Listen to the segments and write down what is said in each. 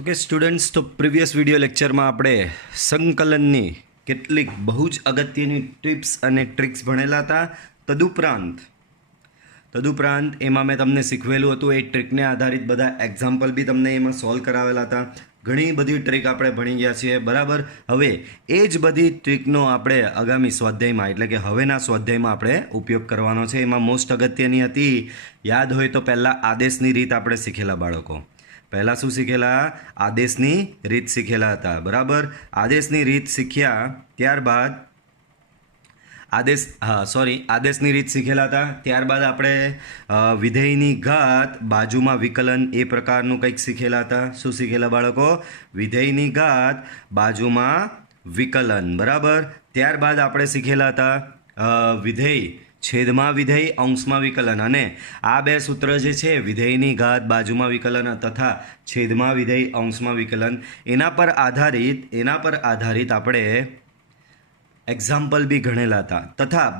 Okay students, તો previous video લેક્ચરમાં આપણે સંકલનની કેટલીક બહુ જ અગત્યની ટિપ્સ અને ટ્રિક્સ ભણેલા હતા. તદુપરાંત એમાં મેં તમને શીખવેલું હતું. એ ટ્રિકને આધારિત બધા એક્ઝામ્પલ બી તમને એમાં સોલ્વ કરાવેલા હતા. ઘણી બધી ટ્રીક આપણે ભણી ગયા છીએ, બરાબર. હવે એ જ બધી ટ્રીકનો આપણે આગામી સ્વાધ્યાયમાં એટલે કે હવેના સ્વાધ્યાયમાં આપણે ઉપયોગ કરવાનો છે. એમાં મોસ્ટ અગત્યની હતી, યાદ હોય તો પહેલાં આદેશની રીત આપણે શીખેલા બાળકો. પહેલાં શું શીખેલા? આદેશની રીત શીખેલા હતા, બરાબર. આદેશની રીત શીખ્યા ત્યારબાદ આદેશની રીત શીખેલા હતા. ત્યારબાદ આપણે વિધેયની ઘાત બાજુમાં વિકલન એ પ્રકારનું કંઈક શીખેલા હતા. શું શીખેલા બાળકો? વિધેયની ઘાત બાજુમાં વિકલન, બરાબર. ત્યારબાદ આપણે શીખેલા હતા વિધેય છેદમાં વિધેય અંશમાં વિકલન. અને આ બે સૂત્ર જે છે, વિધેયની ઘાત બાજુમાં વિકલન તથા છેદમાં વિધેય અંશમાં વિકલન, એના પર આધારિત આપણે એક્ઝામ્પલ બી ગણેલા હતા. તથા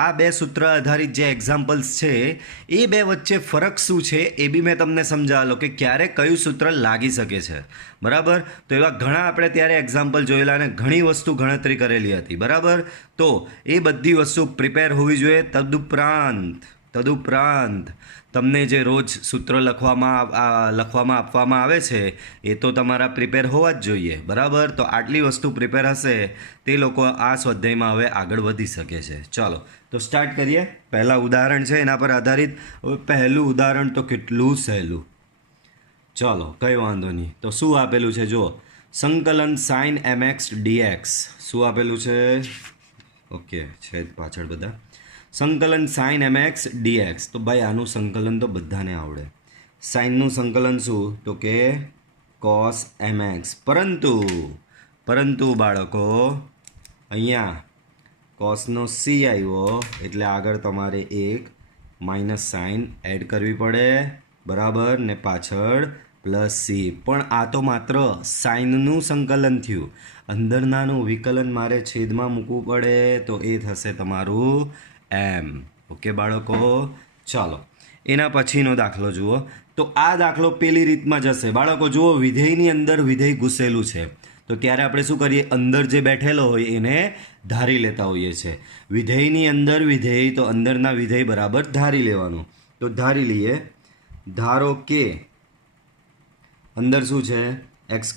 આ બે સૂત્ર આધારિત જે એક્ઝામ્પલ્સ છે એ બે વચ્ચે ફરક શું છે એ બી મેં તમને સમજાવેલો કે ક્યારે કયું સૂત્ર લાગી શકે છે, બરાબર. તો એવા ઘણા આપણે ત્યારે એક્ઝામ્પલ જોયેલા અને ઘણી વસ્તુ ગણતરી કરેલી હતી, બરાબર. તો એ બધી વસ્તુ પ્રિપેર હોવી જોઈએ. તદુપરાંત તમને જે રોજ સૂત્ર લખવામાં આપવામાં આવે છે એ તો તમારા પ્રિપેર હોવા જ જોઈએ, બરાબર. તો આટલી વસ્તુ પ્રિપેર હશે તે લોકો આ સ્વાધ્યાયમાં હવે આગળ વધી શકે છે. ચાલો તો સ્ટાર્ટ કરીએ. પહેલાં ઉદાહરણ છે એના પર આધારિત. હવે પહેલું ઉદાહરણ તો કેટલું સહેલું. ચાલો કંઈ વાંધો નહીં. તો શું આપેલું છે જો, સંકલન sin mx dx. શું આપેલું છે? ઓકે, છે પાછળ બધા. સંકલન sin mx dx. તો ભાઈ આનું સંકલન તો બધાને આવડે. સાઇનનું સંકલન શું? તો કે cos mx. પરંતુ બાળકો અહીંયા કોસનો સી આવ્યો એટલે આગળ તમારે એક માઇનસ સાઇન એડ કરવી પડે, બરાબર, ને પાછળ પ્લસ સી. પણ આ તો માત્ર સાઇનનું સંકલન થયું. અંદરનાનું વિકલન મારે છેદમાં મૂકવું પડે તો એ થશે તમારું એમ. ઓકે બાળકો, ચાલો એના પછીનો દાખલો જુઓ. તો આ દાખલો પેલી રીતમાં જશે બાળકો. જુઓ, વિધેયની અંદર વિધેય ઘૂસેલું છે તો ત્યારે આપણે શું કરીએ? અંદર જે બેઠેલો હોય એને ધારી લેતા હોઈએ છીએ. વિધેયની અંદર વિધેય તો અંદરના વિધેય બરાબર ધારી લેવાનું. તો ધારી લઈએ. ધારો કે અંદર શું છે? x²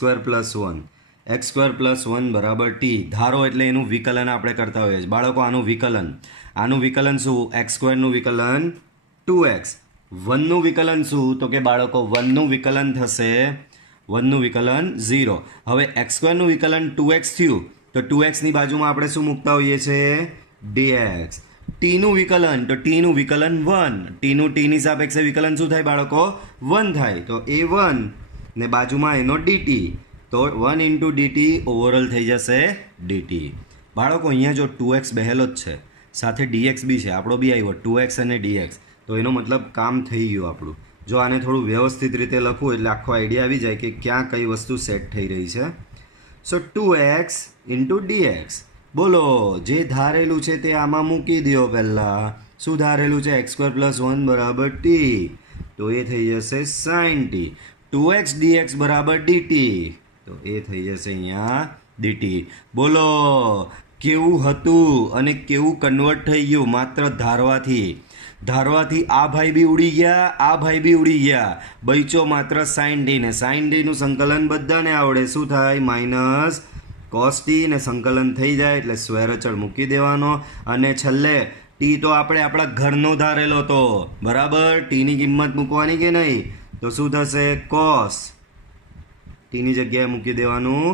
+ 1 બરાબર t. ધારો એટલે એનું વિકલન આપણે કરતા હોઈએ છીએ બાળકો. આનું વિકલન શું? x² વિકલન 2x. 1નું વિકલન શું? તો કે બાળકો 1નું વિકલન થશે 0. હવે x² વિકલન 2x થયું તો 2xની બાજુમાં આપણે શું મૂકતા હોઈએ છીએ? dx. tનું વિકલન તો tનું વિકલન 1. tની સાપેક્ષે વિકલન શું થાય બાળકો? 1 થાય. તો a1 ને બાજુમાં એનો dt. તો 1 × dt ઓવરઓલ થઈ જશે dt. બાળકો અહીંયા જો 2x બેહેલો જ છે, સાથે dx બી છે, આપણો બી આવ્યો 2x અને dx. તો એનો મતલબ કામ થઈ ગયું આપણું. જો આને થોડું વ્યવસ્થિત રીતે લખવું એટલે આખો આઈડિયા આવી જાય કે ક્યાં કઈ વસ્તુ સેટ થઈ રહી છે. સો 2x × dx. બોલો, જે ધારેલું છે તે આમાં મૂકી દો. પહેલાં શું ધારેલું છે? x² + 1 બરાબર t. તો એ થઈ જશે sin t. 2x dx બરાબર dt. તો એ થઈ જશે અહીંયા dt. બોલો, કેવું હતું અને કેવું કન્વર્ટ થઈ ગયું માત્ર ધારવાથી. આ ભાઈ બી ઉડી ગયા, આ ભાઈ બી ઉડી ગયા. બચ્ચો માત્ર sin t. ને sin t નું સંકલન બધાને આવડે. શું થાય? Minus cos t. ને સંકલન થઈ જાય એટલે સ્ક્વેર અચળ મૂકી દેવાનો. અને છેલ્લે t તો આપણે આપણા ઘરનો ધારેલો હતો, બરાબર. tની કિંમત મૂકવાની કે નહીં? તો શું થશે? cos tની જગ્યાએ મૂકી દેવાનું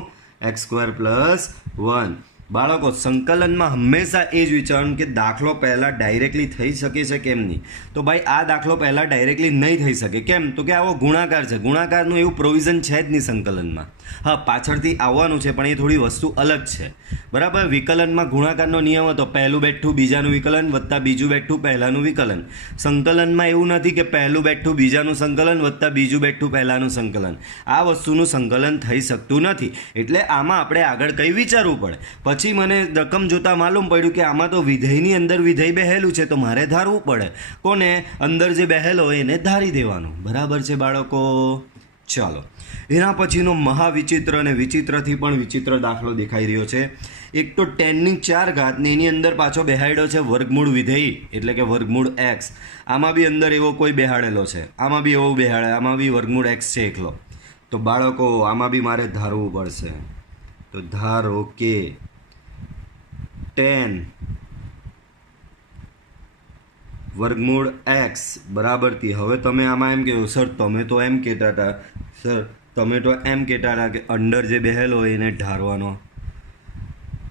x² + 1. બાળકો, સંકલનમાં હંમેશા એ જ વિચારવાનું કે દાખલો પહેલાં ડાયરેક્ટલી થઈ શકે છે કેમ નહીં. તો ભાઈ આ દાખલો પહેલાં ડાયરેક્ટલી નહીં થઈ શકે. કેમ? તો કે આવો ગુણાકાર છે. ગુણાકારનું એવું પ્રોવિઝન છે જ નહીં સંકલનમાં. હા, પાછળથી આવવાનું છે પણ એ થોડી વસ્તુ અલગ છે, બરાબર. વિકલનમાં ગુણાકારનો નિયમ હતો, પહેલું બેઠું બીજાનું વિકલન વત્તા બીજું બેઠું પહેલાંનું વિકલન. સંકલનમાં એવું નથી કે પહેલું બેઠું બીજાનું સંકલન વત્તા બીજું બેઠું પહેલાંનું સંકલન. આ વસ્તુનું સંકલન થઈ શકતું નથી. એટલે આમાં આપણે આગળ કંઈ વિચારવું પડે. પછી મને રકમ જોતાં માલુમ પડ્યું કે આમાં તો વિધેયની અંદર વિધેય બેહેલું છે તો મારે ધારવું પડે. કોને? અંદર જે બેહેલો હોય એને ધારી દેવાનું. બરાબર છે બાળકો? ચાલો, એના પછીનો મહાવિચિત્ર અને વિચિત્રથી પણ વિચિત્ર દાખલો દેખાઈ રહ્યો છે. એક તો 10ની 4 ઘાત ને એની અંદર પાછો બેહાડ્યો છે વર્ગમૂળ વિધેય, એટલે કે વર્ગમૂળ એક્સ. આમાં બી અંદર એવો કોઈ બેહાડેલો છે, આમાં બી એવો બેહાડે, આમાં બી વર્ગમૂળ એક્સ છે એકલો. તો બાળકો આમાં બી મારે ધારવું પડશે. તો ધારો કે 10 વર્ગમૂળ એક્સ બરાબરથી, હવે તમે આમાં એમ કહ્યું સર તમે તો એમ કહેતા હતા, સર તમે તો એમ કહેતા હતા કે અંડર જે બેહેલો હોય એને ધારવાનો,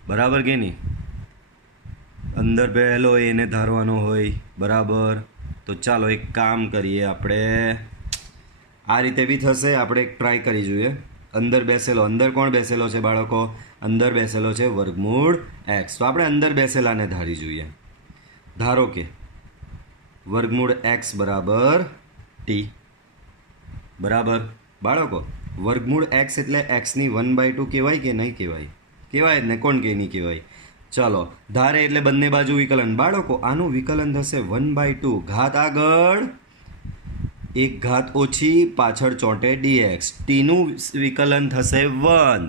બરાબર કે નહીં? અંદર બેહેલો હોય એને ધારવાનો હોય, બરાબર. તો ચાલો એક કામ કરીએ, આપણે આ રીતે બી થશે, આપણે એક ટ્રાય કરી જોઈએ. અંદર બેસેલો, અંદર કોણ બેસેલો છે બાળકો? અંદર બેસેલો છે વર્ગમૂળ એક્સ. તો આપણે અંદર બેસેલાને ધારી જોઈએ. ધારો કે વર્ગમૂળ એક્સ બરાબર ટી, બરાબર બાળકો. વર્ગમૂળ એક્સ એટલે એક્સની 1/2 કહેવાય કે નહીં કહેવાય? કહેવાય જ ને, કોણ કે નહીં કહેવાય? ચાલો, ધારે એટલે બંને બાજુ વિકલન. બાળકો આનું વિકલન થશે 1/2, ઘાત આગળ એક ઘાત ઓછી, પાછળ ચોંટે dx. ટીનું વિકલન થશે 1.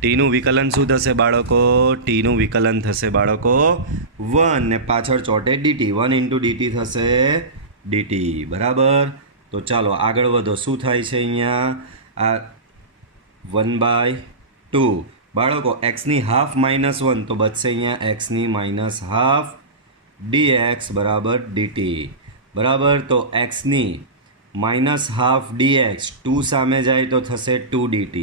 ટીનું વિકલન શું થશે બાળકો? ટીનું વિકલન થશે બાળકો 1 ને પાછળ ચોંટે dt. 1 × dt થશે dt, બરાબર. તો ચાલો આગળ વધો. શું થાય છે અહીંયા? આ 1/2 બાળકો એક્સની હાફ -1, તો બચશે અહીંયા એક્સની -1/2 dx બરાબર dt, બરાબર. તો એક્સની -1/2 dx, 2 સામે જાય તો થશે 2 dt,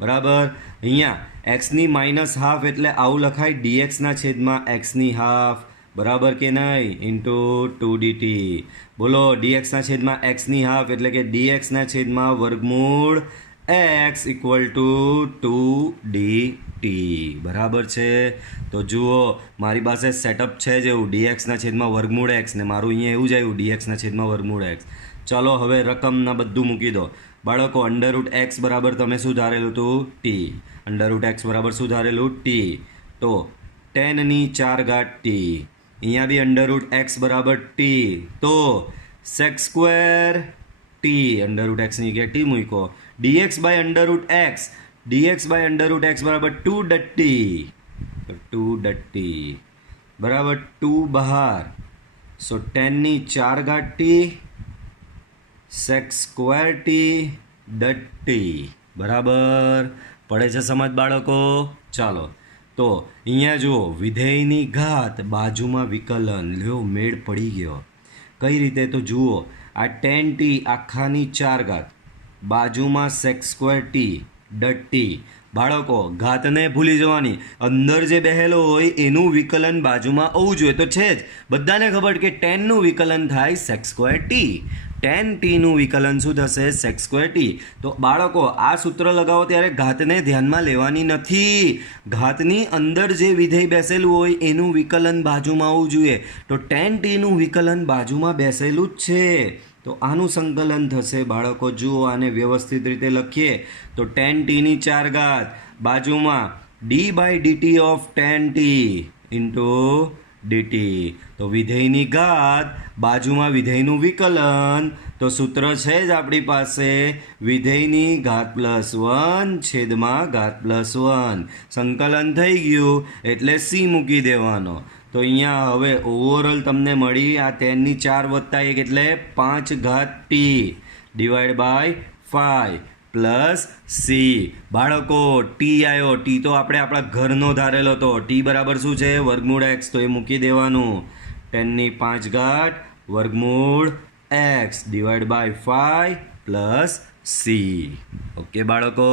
બરાબર. અહીંયા એક્સની -1/2 એટલે આવું લખાય dxના છેદમાં એક્સની હાફ, બરાબર કે નહીં? Into 2 dt. બોલો, dxના છેદમાં એક્સની હાફ એટલે કે dxના છેદમાં વર્ગમૂળ x ઇક્વલ ટુ 2 dt, બરાબર છે. તો જુઓ મારી પાસે સેટઅપ છે જ એવું, dxના છેદમાં વર્ગમૂળ x ને મારું અહીંયા એવું જ આવ્યું dxના છેદમાં વર્ગમૂળ x. ચાલો હવે રકમના બધું મૂકી દો બાળકો. √x બરાબર તમે શું ધારેલું હતું? t. √x બરાબર શું ધારેલું? t. તો 10ની 4 ઘાત t. અહીંયા બી √x બરાબર t. તો sec² t, √x ની જગ્યાએ t મૂકો. dx/√x, dx/√x બરાબર 2 dt. 2 dt બરાબર 2 બહાર. સો 10ની 4 ઘાત t sec² t dt, બરાબર. પડે છે સમજ બાળકો? ચાલો, તો અહીંયા જુઓ વિધેયની ઘાત બાજુમાં વિકલન, લ્યો મેળ પડી ગયો. કઈ રીતે? તો જુઓ આ 10t આખાની 4 ઘાત, બાજુમાં sec² t dt. બાળકો ઘાતને ભૂલી જવાની, અંદર જે બેહેલો હોય એનું વિકલન બાજુમાં આવવું જોઈએ. તો છે જ બધાને ખબર કે 10નું વિકલન થાય sec² t. 10t નું વિકલન શું થશે? sec² t. તો બાળકો આ સૂત્ર લગાવો ત્યારે ઘાતને ધ્યાનમાં લેવાની નથી. ઘાતની અંદર જે વિધેય બેસેલું હોય એનું વિકલન બાજુમાં આવવું જોઈએ. તો 10t નું વિકલન બાજુમાં બેસેલું જ છે. તો આનું સંકલન થશે બાળકો. જુઓ આને વ્યવસ્થિત રીતે લખીએ તો 10t ની 4 ઘાત બાજુમાં d/dt of 10t into dt. તો વિધેયની ઘાત બાજુમાં વિધેયનું વિકલન. તો સૂત્ર છે જ આપણી પાસે, વિધેયની ઘાત +1 છેદમાં ઘાત +1. સંકલન થઈ ગયું એટલે c મૂકી દેવાનો. તો અહીંયા હવે ઓવરઓલ તમને મળી આ 10ની 4 વત્તા 1 એટલે 5 ઘાત t /5 પ્લસ c. બાળકો ટી આવ્યો. ટી તો આપણે આપણા ઘરનો ધારેલો હતો. ટી બરાબર શું છે? વર્ગમૂળ x. તો એ મૂકી દેવાનું. 10ની 5 ઘાત વર્ગમૂળ x /5 પ્લસ c. ઓકે બાળકો,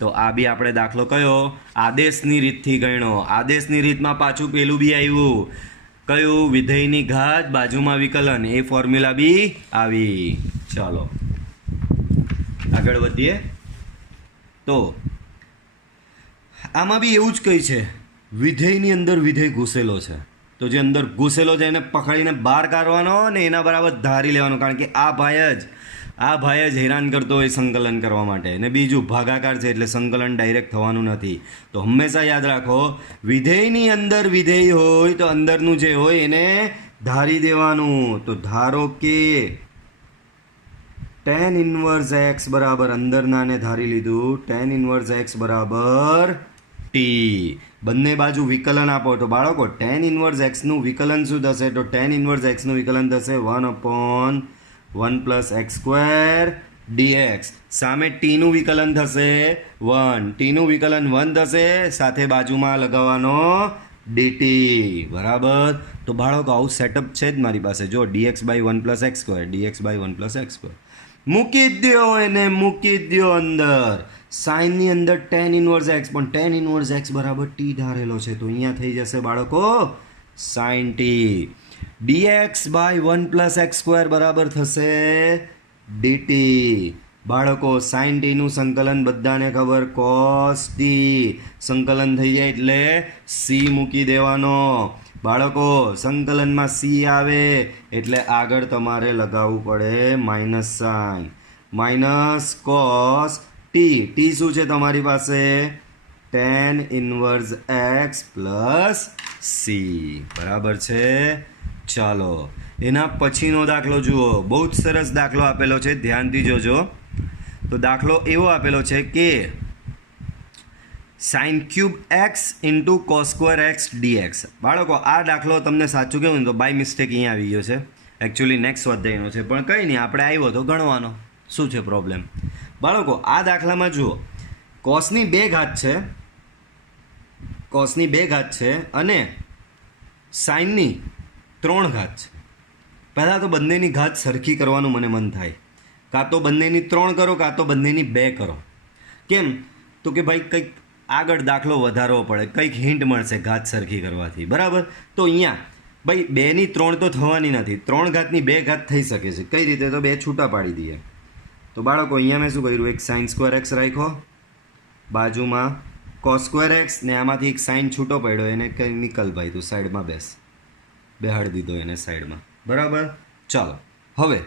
તો આ બી આપણે દાખલો કયો? આદેશની રીતથી ગણ્યો. આદેશની રીતમાં પાછું પેલું બી આવ્યું. કયું? વિધેયની ઘાત બાજુમાં વિકલન. એ ફોર્મ્યુલા બી આવી. ચાલો આગળ વધીએ. તો આમાં બી એવું જ કંઈ છે, વિધેયની અંદર વિધેય ઘૂસેલો છે. તો જે અંદર ઘૂસેલો છે એને પકડીને બહાર કાઢવાનો ને એના બરાબર ધારી લેવાનો, કારણ કે આ ભાઈ જ હેરાન કરતો હોય સંકલન કરવા માટે. ને બીજું ભાગાકાર છે એટલે સંકલન ડાયરેક્ટ થવાનું નથી. તો હંમેશા યાદ રાખો, વિધેયની અંદર વિધેય હોય તો અંદરનું જે હોય એને ધારી દેવાનું. તો ધારો કે ટેન ઇનવર્સ એક્સ બરાબર અંદરનાને ધારી લીધું ટેન ઇનવર્સ એક્સ બરાબર ટી. બંને બાજુ વિકલન આપો તો બાળકો ટેન ઇનવર્સ એક્સનું વિકલન શું થશે? તો ટેન ઇનવર્સ એક્સનું વિકલન થશે 1/1 + x² dx. સામે ટીનું વિકલન થશે 1, ટીનું વિકલન 1 થશે, સાથે બાજુમાં લગાવવાનો dt. બરાબર. તો બાળકો આવું સેટઅપ છે જ મારી પાસે. જો dx/1 + x², dx/1 + x². મૂકી દો એને, મૂકી દો અંદર. સાઇનની અંદર ટેન ઇનવર્સ એક્સ, પણ ટેન ઇનવર્સ એક્સ બરાબર ટી ધારેલો છે, તો અહીંયા થઈ જશે બાળકો સાઇન ટી. dx/1 + x² બરાબર થશે dt. બાળકો સાઇન ટીનું સંકલન બધાને ખબર cos ટી. સંકલન થઈ જાય એટલે c મૂકી દેવાનો. બાળકો સંકલનમાં c આવે એટલે આગળ તમારે લગાવવું પડે minus sign. Minus cos T. T શું છે તમારી પાસે? Tan inverse x plus C. બરાબર છે. ચાલો એના પછીનો દાખલો જુઓ. બહુ જ સરસ દાખલો આપેલો છે, ધ્યાનથી જોજો. તો દાખલો એવો આપેલો છે કે sin cube x into cos² x dx. બાળકો આ દાખલો તમને સાચું કહેવું ને તો બાય મિસ્ટેક અહીંયા આવી ગયો છે. એકચ્યુઅલી નેક્સ્ટ સ્વાધ્યાયનો છે, પણ કંઈ નહીં, આપણે આવ્યો તો ગણવાનો. શું છે પ્રોબ્લેમ? બાળકો આ દાખલામાં જુઓ, કોસની 2 ઘાત છે, કોસની 2 ઘાત છે અને સાઇનની 3 ઘાત છે. પહેલાં તો બંનેની ઘાત સરખી કરવાનું મને મન થાય. કાં તો બંનેની 3 કરો, કાં તો બંનેની 2 કરો. કેમ? તો કે ભાઈ કંઈક આગળ દાખલો વધારવો પડે, કંઈક હિન્ટ મળશે ઘાત સરખી કરવાથી. બરાબર. તો અહીંયા ભાઈ 2ની 3 તો થવાની નથી, 3 ઘાતની 2 ઘાત થઈ શકે છે. કઈ રીતે? તો 2 છૂટા પાડી દઈએ. તો બાળકો અહીંયા મેં શું કર્યું? એક sin² x રાખ્યો, બાજુમાં cos² x, ને આમાંથી એક સાઇન છૂટો પડ્યો, એને કંઈ નિકલ ભાઈ, તું સાઈડમાં બેહાડી દીધો એને સાઈડમાં. બરાબર. ચાલો હવે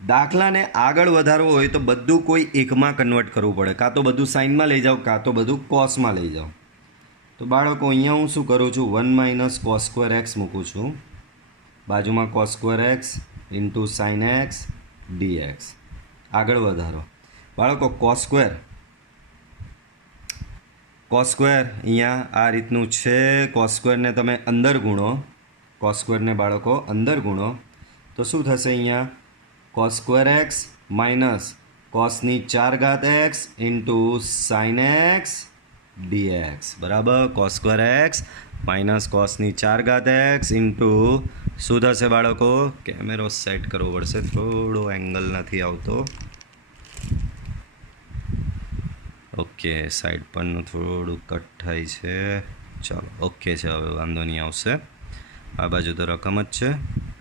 દાખલાને આગળ વધારવો હોય તો બધું કોઈ એકમાં કન્વર્ટ કરવું પડે. કાં તો બધું સાઇનમાં લઈ જાઓ, કાં તો બધું કોસમાં લઈ જાઓ. તો બાળકો અહીંયા હું શું કરું છું? 1 - cos² x મૂકું છું, બાજુમાં cos² x into sin x dx. આગળ વધારો બાળકો. cos² અહીંયા આ રીતનું છે. cos² ને તમે અંદર ગુણો, cos² ને બાળકો અંદર ગુણો તો શું થશે? અહીંયા cos² x માઇનસ કોસની 4 ઘાત x into sin x dx. બરાબર. cos² x માઇનસ કોસની 4 ઘાત x ઇન્ટુ શું થશે બાળકો? કેમેરો સેટ કરવો પડશે, થોડો એંગલ નથી આવતો. ઓકે, સાઈડ પરનું થોડું કટ થાય છે. ચાલો ઓકે છે, હવે વાંધો નહીં આવશે. આ બાજુ તો રકમ જ છે.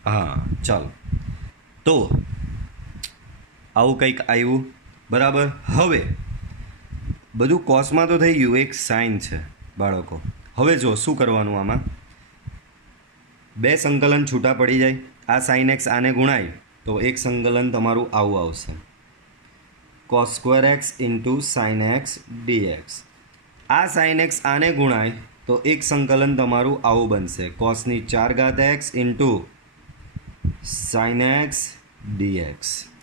હા ચાલો, તો આવું કંઈક આવ્યું. બરાબર. હવે બધું કોસમાં તો થઈ ગયું, એક સાઇન છે બાળકો. હવે જો શું કરવાનું? આમાં 2 સંકલન છૂટા પડી જાય. આ sin x આને ગુણાય તો એક સંકલન તમારું આવું આવશે, cos² x into sin x dx. આ sin x આને ગુણાય તો એક સંકલન તમારું આવું બનશે, કોસની 4 ઘાત x into sin x dx.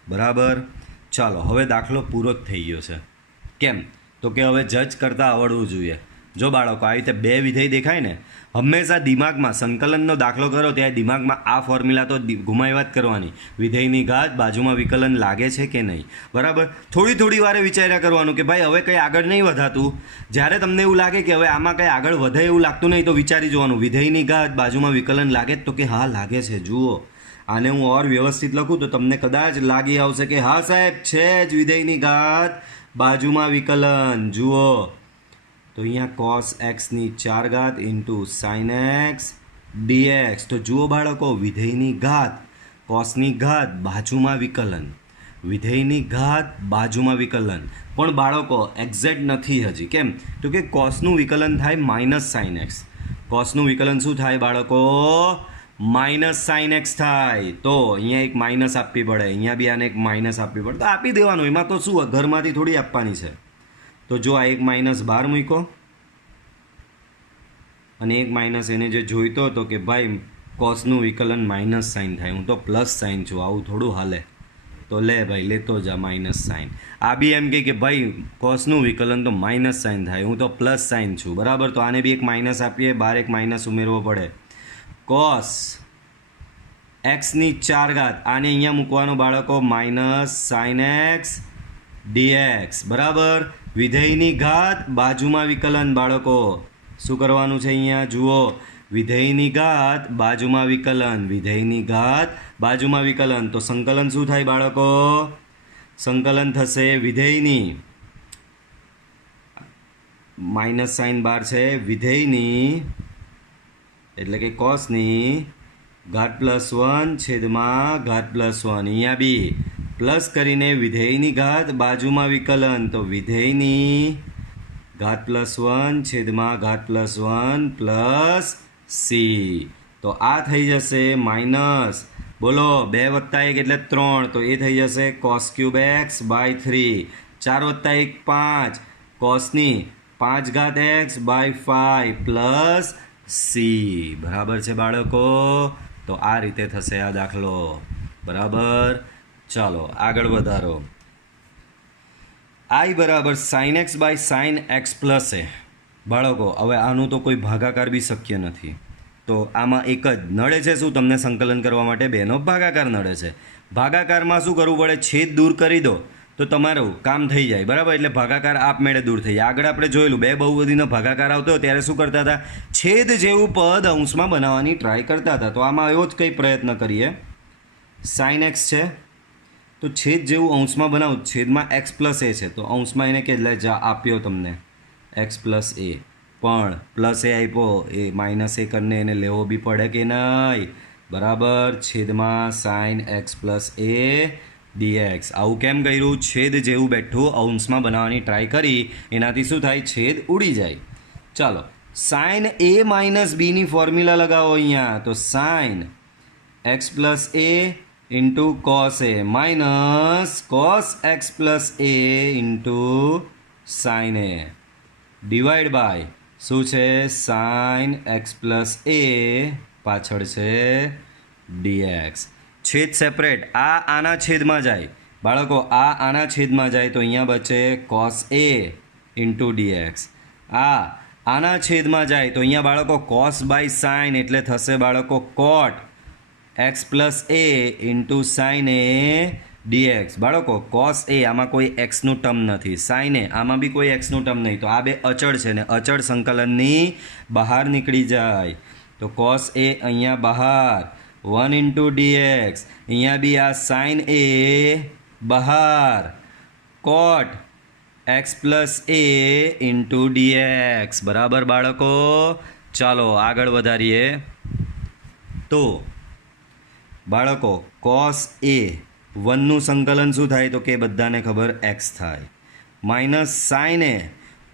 બરાબર. ચાલો હવે દાખલો પૂરો જ થઈ ગયો છે. કેમ? તો કે હવે જજ કરતાં આવડવું જોઈએ. જો બાળકો આવી રીતે 2 વિધેય દેખાય ને, હંમેશા દિમાગમાં સંકલનનો દાખલો કરો ત્યારે દિમાગમાં આ ફોર્મ્યુલા તો ઘુમાવ્યા જ કરવાની. વિધેયની ઘાત, બાજુમાં વિકલન લાગે છે કે નહીં. બરાબર. થોડી વારે વિચાર્યા કરવાનું કે ભાઈ હવે કંઈ આગળ નહીં વધાતું. જ્યારે તમને એવું લાગે કે હવે આમાં કંઈ આગળ વધે એવું લાગતું નહીં તો વિચારી જોવાનું, વિધેયની ઘાત, બાજુમાં વિકલન લાગે તો કે હા લાગે છે. જુઓ, આને હું ઓર વ્યવસ્થિત લખું તો તમને કદાચ લાગી આવશે કે હા સાહેબ છે જ વિધેયની ઘાત, બાજુમાં વિકલન. જુઓ તો અહીંયા cos x ની 4 ઘાત ઇન્ટુ sin x dx. તો જુઓ બાળકો, વિધેયની ઘાત, કોસની ઘાત, બાજુમાં વિકલન, વિધેયની ઘાત, બાજુમાં વિકલન. પણ બાળકો એક્ઝેક્ટ નથી હજી. કેમ? તો કે કોસનું વિકલન થાય માઇનસ sin x. કોસનું વિકલન શું થાય બાળકો? માઇનસ sin x થાય. તો અહીંયા એક માઇનસ આપવી પડે, અહીંયા બી આને એક માઇનસ આપવી પડે. તો આપી દેવાનું, એમાં તો શું, ઘરમાંથી થોડી આપવાની છે. તો જો આ એક માઇનસ બહાર મૂકો અને એક માઇનસ એને જે જોઈતો હતો કે ભાઈ કોસનું વિકલન માઇનસ સાઇન થાય, હું તો પ્લસ સાઇન છું, આવું થોડું હાલે. તો લે ભાઈ લેતો જા માઇનસ સાઇન. આ બી એમ કે ભાઈ કોસનું વિકલન તો માઇનસ સાઇન થાય, હું તો પ્લસ સાઇન છું, બરાબર. તો આને બી એક માઇનસ આપીએ, બાર એક માઇનસ ઉમેરવો પડે. કોસ એક્સની 4 ઘાત, આને અહીંયા મૂકવાનું બાળકો માઇનસ સાઇન એક્સ ડીએક્સ, બરાબર. વિધેયની ઘાત બાજુમાં વિકલન બાળકો, શું કરવાનું છે અહીંયા જુઓ, વિધેયની ઘાત બાજુમાં વિકલન, વિધેયની ઘાત બાજુમાં વિકલન. તો સંકલન શું થાય બાળકો, સંકલન થશે વિધેયની, માઇનસ સાઇન બાર છે, વિધેયની એટલે કે કોસની ઘાત +1 છેદમાં ઘાત +1. અહીંયા બી પ્લસ કરીને વિધેયની ઘાત બાજુમાં વિકલન, તો વિધેયની ઘાત +1 છેદમાં ઘાત +1 પ્લસ સી. તો આ થઈ જશે માઇનસ, બોલો 2 + 1 એટલે 3, તો એ થઈ જશે cos³ x/3. 4 + 1 5, કોસની 5 ઘાત x/5 પ્લસ સી, બરાબર છે બાળકો. તો આ રીતે થશે આ દાખલો, બરાબર. ચાલો આગળ વધારો. i બરાબર sin x/sin x પ્લસ એ, બાળકો હવે આનું તો કોઈ ભાગાકાર બી શક્ય નથી. તો આમાં એક જ નડે છે, શું તમને સંકલન કરવા માટે બેનો ભાગાકાર નડે છે. ભાગાકારમાં શું કરવું પડે, છેદ દૂર કરી દો તો તમારું કામ થઈ જાય, બરાબર. એટલે ભાગાકાર આપમેળે દૂર થઈ જાય. આગળ આપણે જોયેલું બે બહુપદીનો ભાગાકાર આવતો ત્યારે શું કરતા હતા, છેદ જેવું પદ અંશમાં બનાવવાની ટ્રાય કરતા હતા. તો આમાં એવો જ કંઈ પ્રયત્ન કરીએ. સાઇન એક્સ છે તો છેદ જેવું અંશમાં બનાવું, છેદમાં x પ્લસ એ છે તો અંશમાં એને કે જા આપ્યો તમને x પ્લસ એ, પણ પ્લસ એ આપ્યો એ માઇનસ એ કરીને એને લેવો બી પડે કે નહીં, બરાબર. છેદમાં સાઇન એક્સ પ્લસ એ ડીએક્સ. આવું કેમ કર્યું, છેદ જેવું બેઠું અંશમાં બનાવવાની ટ્રાય કરી, એનાથી શું થાય, છેદ ઉડી જાય. ચાલો સાઇન એ માઇનસ બીની ફોર્મ્યુલા લગાવો અહીંયા. તો sine x plus A into cos A minus cos x plus A into sine A divide by શું છે, સાઇન એક્સ પ્લસ એ પાછળ છે ડીએક્સ. છેદ સેપરેટ, આ આના છેદમાં જાય બાળકો, આ આના છેદમાં જાય તો અહીંયા બચે કોસ એ ઇન્ટુ ડીએક્સ. આ આના છેદમાં જાય તો અહીંયા બાળકો કોસ બાય સાઇન એટલે થશે બાળકો cot x plus A into sine A dx. બાળકો કોસ એ આમાં કોઈ એક્સનું ટર્મ નથી, સાઇન એ આમાં બી કોઈ એક્સનું ટર્મ નહીં, તો આ બે અચળ છે ને અચળ સંકલનની બહાર નીકળી જાય. તો કોસ એ અહીંયા બહાર 1 ઇન્ટુ ડીએક્સ, અહીંયા બી આ સાઇન એ બહાર કોટ x plus A into dx, બરાબર બાળકો. ચાલો આગળ વધારીએ. તો બાળકો કોસ એ 1નું સંકલન શું થાય, તો કે બધાને ખબર એક્સ થાય, માઇનસ સાઇન એ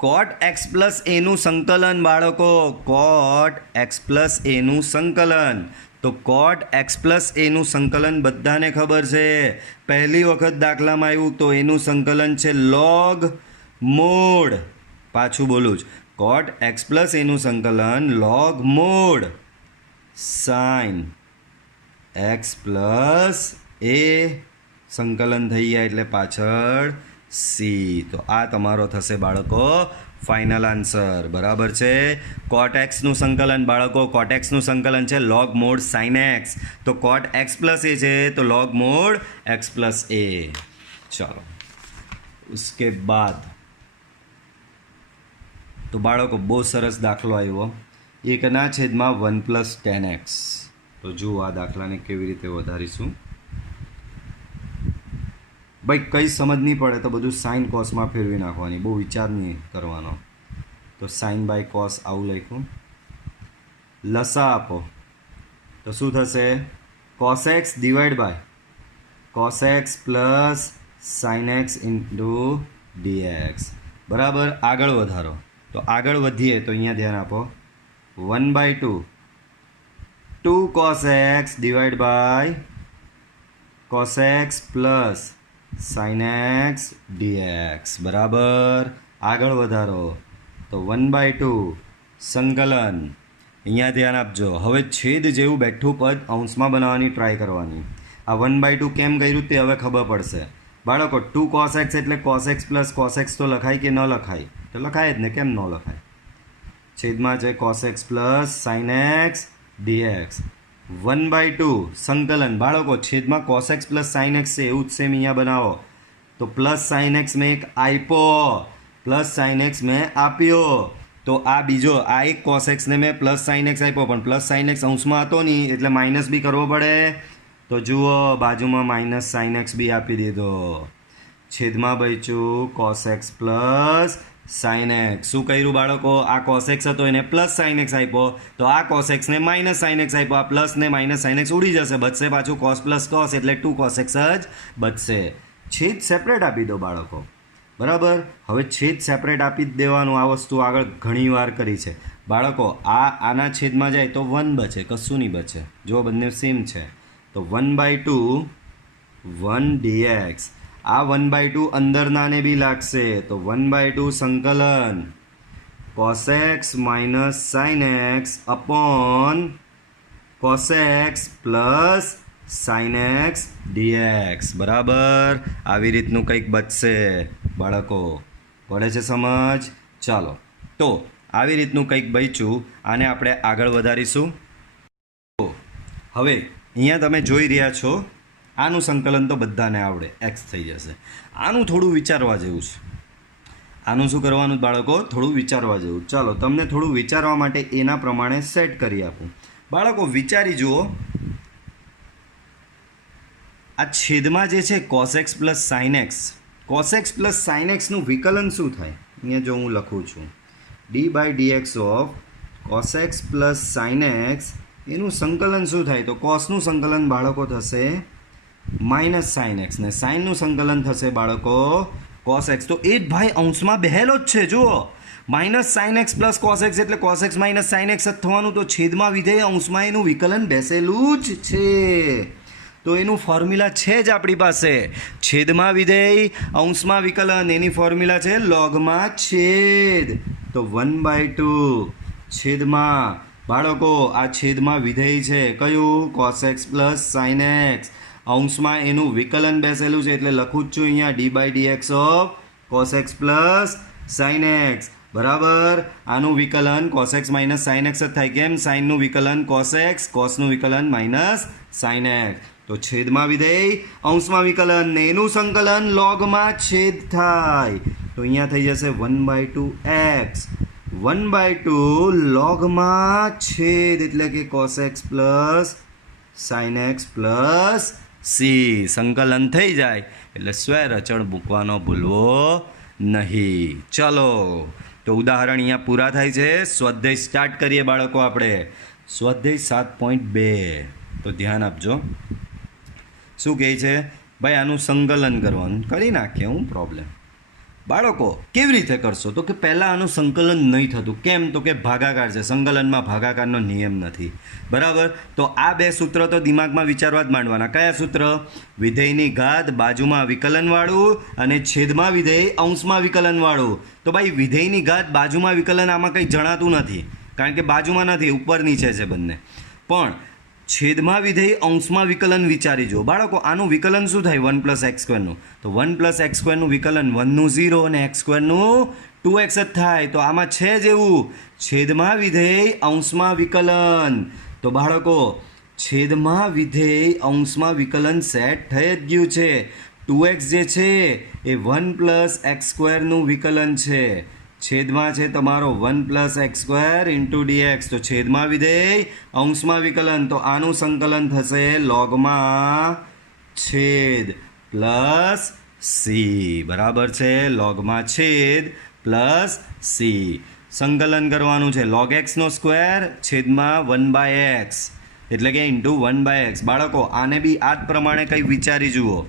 કોટ એક્સ પ્લસ એનું સંકલન બાળકો, કોટ એક્સ પ્લસ એનું સંકલન. તો કોટ એક્સ પ્લસ એનું સંકલન બધાને ખબર છે, પહેલી વખત દાખલામાં આવ્યું તો એનું સંકલન છે લોગ મોડ. પાછું બોલું જ, કોટ એક્સ પ્લસ એનું સંકલન log mod sine x plus a સંકલન થઈ ગયા એટલે પાછળ સી. તો આ તમારો થશે બાળકો ફાઇનલ આન્સર, બરાબર છે. કોટ એક્સનું સંકલન બાળકો, કોટ એક્સનું સંકલન છે લોગ મોડ સાઇન એક્સ, તો કોટ એક્સ પ્લસ એ છે તો લોગ મોડ એક્સ પ્લસ એ. ચલો उसके बाद તો બાળકો બહુ સરસ દાખલો આવ્યો, 1/1 + 10x. તો જુઓ આ દાખલાને કેવી રીતે વધારીશું. ભાઈ કંઈ સમજ નહીં પડે તો બધું સાઇન કોસમાં ફેરવી નાખવાની, બહુ વિચાર નહીં કરવાનો. તો સાઇન બાય કોસ આવું લખ્યું, લસા આપો તો શું થશે, cos x divide by cos x plus sine x into dx, બરાબર. આગળ વધારો, તો આગળ વધીએ તો અહીંયા ધ્યાન આપો, 1/2 2 cos x divide by cos x plus sin x dx, બરાબર. આગળ વધારો તો 1/2 સંકલન, અહીંયા ધ્યાન આપજો. હવે છેદ જેવું બેઠું પદ અંશમાં બનાવવાની ટ્રાય કરવાની. આ 1/2 કેમ કર્યું તે હવે ખબર પડશે બાળકો 2 cos x એટલે cos x plus cos x તો લખાય કે ન લખાય? તો લખાય જ ને, કેમ ન લખાય? છેદમાં છે cos x plus sin x dx 1/2 સંકલન બાળકો છેદમાં cos x plus sin x છે એવું જ સેમ અહીંયા બનાવો તો પ્લસ sin x મેં એક આપ્યો પ્લસ sin x મેં આપ્યો તો આ બીજો આ એક cos x ને મેં પ્લસ sin x આપ્યો પણ પ્લસ sin x અંશમાં હતો નહીં એટલે માઇનસ બી કરવો પડે તો જુઓ બાજુમાં માઇનસ sin x બી આપી દીધો છેદમાં બચ્યું cos x plus sin x શું કર્યું બાળકો આ cos x હતો એને પ્લસ sin x આપ્યો તો આ cos x ને માઇનસ sin x આપ્યો આ પ્લસ ને માઇનસ sin x ઉડી જશે બચશે પાછું cos પ્લસ cos એટલે 2 cos x જ બચશે છેદ સેપરેટ આપી દો બાળકો બરાબર હવે છેદ સેપરેટ આપી જ દેવાનું આ વસ્તુ આગળ ઘણી વાર કરી છે બાળકો આના છેદમાં જાય તો 1 બચે કશું નહીં બચે જો બંને સેમ છે તો 1/2 1 dx આ 1/2 અંદરનાને બી લાગશે તો 1/2 સંકલન cos x minus sin x upon cos x plus sin x dx બરાબર આવી રીતનું કંઈક બચશે બાળકો પડે છે સમજ ચાલો તો આવી રીતનું કંઈક બચ્યું આને આપણે આગળ વધારીશું હવે અહીંયા તમે જોઈ રહ્યા છો આનું સંકલન તો બધાને આવડે x થઈ જશે આનું થોડું વિચારવા જેવું છે આનું શું કરવાનું બાળકો થોડું વિચારવા જેવું ચાલો તમને થોડું વિચારવા માટે એના પ્રમાણે સેટ કરી આપું બાળકો વિચારી જુઓ આ છેદમાં જે છે cos x plus sin x cos x plus sin x નું વિકલન શું થાય અહીંયા જો હું લખું છું d/dx of cos x plus sin x એનું સંકલન શું થાય તો cosનું સંકલન બાળકો થશે માઇનસ sin x ને sinનું સંકલન થશે બાળકો cos x તો એ જ ભાઈ અંશમાં બેહેલો જ છે જુઓ minus sin x plus cos x એટલે cos x minus sin x જ થવાનું તો છેદમાં વિધેય અંશમાં એનું વિકલન બેસેલું જ છે તો એનું ફોર્મ્યુલા છે જ આપણી પાસે છેદમાં વિધેય અંશમાં વિકલન એની ફોર્મ્યુલા છે લોગમાં છેદ તો 1/2 છેદમાં બાળકો આ છેદમાં વિધેય છે કયું cos x plus sin x અંશમાં એનું વિકલન બેસેલું છે એટલે લખું જ છું અહીંયા d/dx of cos x plus sin x બરાબર આનું વિકલન cos x minus sin x જ થાય કેમ સાઇનનું વિકલન cos x cosનું વિકલન માઇનસ sin x તો છેદમાં વિધેય અંશમાં વિકલન ને એનું સંકલન લોગમાં છેદ થાય તો અહીંયા થઈ જશે 1/2 x 1/2 લોગમાં છેદ એટલે કે cos x plus sin x plus c સંકલન થઈ જાય એટલે સ્વેર અચળ મૂકવાનો ભૂલવો નહીં ચલો તો ઉદાહરણ અહીંયા પૂરા થાય છે સ્વાધ્યાય સ્ટાર્ટ કરીએ બાળકો આપણે સ્વાધ્યાય 7.2 તો ધ્યાન આપજો શું કહે છે ભાઈ આનું સંકલન કરવાનું કરી નાખીએ હું પ્રોબ્લેમ બાળકો કેવી રીતે કરશો તો કે પહેલાં આનું સંકલન નહીં થતું કેમ તો કે ભાગાકાર છે સંકલનમાં ભાગાકારનો નિયમ નથી બરાબર તો આ બે સૂત્ર તો દિમાગમાં વિચારવા જ માંડવાના કયા સૂત્ર વિધેયની ઘાત બાજુમાં વિકલનવાળું અને છેદમાં વિધેય અંશમાં વિકલનવાળું તો ભાઈ વિધેયની ઘાત બાજુમાં વિકલન આમાં કંઈ જણાતું નથી કારણ કે બાજુમાં નથી ઉપર નીચે છે બંને પણ છેદમાં વિધેય અંશમાં વિકલન વિચારી જો બાળકો આનું વિકલન શું થાય 1 + x² નું તો 1 + x² નું વિકલન 1 નું 0 અને x² નું 2x જ થાય તો આમાં છે જ એવું છેદમાં વિધેય અંશમાં વિકલન તો બાળકો છેદમાં વિધેય અંશમાં વિકલન સેટ થઈ જ ગયું છે 2x જે છે એ 1 + x² નું વિકલન છે છેદમાં છે તમારો 1 + x² * dx તો છેદમાં વિધેય અંશમાં વિકલન તો આનું સંકલન થશે લોગમાં છેદ પ્લસ c બરાબર છે લોગમાં છેદ પ્લસ c સંકલન કરવાનું છે log x² છેદમાં 1/x એટલે કે ઇન્ટુ 1/x બાળકો આને બી આ જ પ્રમાણે કંઈક વિચારી જુઓ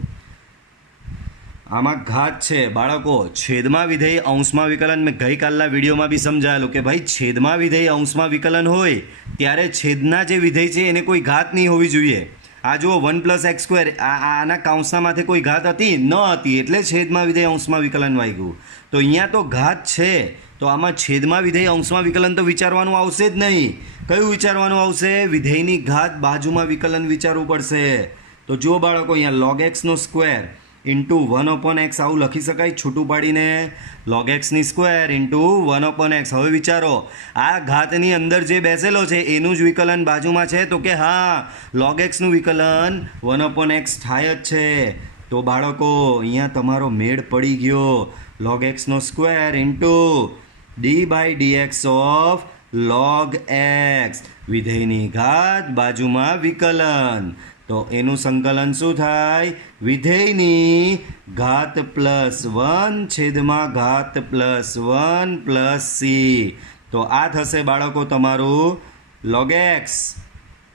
આમાં ઘાત છે બાળકો છેદમાં વિધેય અંશમાં વિકલન મેં ગઈકાલના વિડીયોમાં બી સમજાયેલું કે ભાઈ છેદમાં વિધેય અંશમાં વિકલન હોય ત્યારે છેદના જે વિધેય છે એને કોઈ ઘાત નહીં હોવી જોઈએ આ જુઓ 1 + x² આના કાંસના માથે કોઈ ઘાત હતી ન હતી એટલે છેદમાં વિધેય અંશમાં વિકલન વાગ્યું તો અહીંયા તો ઘાત છે તો આમાં છેદમાં વિધેય અંશમાં વિકલન તો વિચારવાનું આવશે જ નહીં કયું વિચારવાનું આવશે વિધેયની ઘાત બાજુમાં વિકલન વિચારવું પડશે તો જો બાળકો અહીંયા log x નો સ્ક્વેર ઇન્ટુ 1/x આવું લખી શકાય છૂટું પાડીને log x ની સ્ક્વેર ઇન્ટુ 1/x. હવે વિચારો આ ઘાતની અંદર જે બેસેલો છે એનું જ વિકલન બાજુમાં છે તો કે હા log x નું વિકલન 1/x થાય જ છે. તો બાળકો અહીંયા તમારો મેળ પડી ગયો. log x નો square into d/dx of log x, વિધેયની ઘાત બાજુમાં વિકલન. તો એનું સંકલન શું થાય? વિધેયની ઘાત +1 છેદમાં ઘાત +1 પ્લસ સી. તો આ થશે બાળકો તમારું log x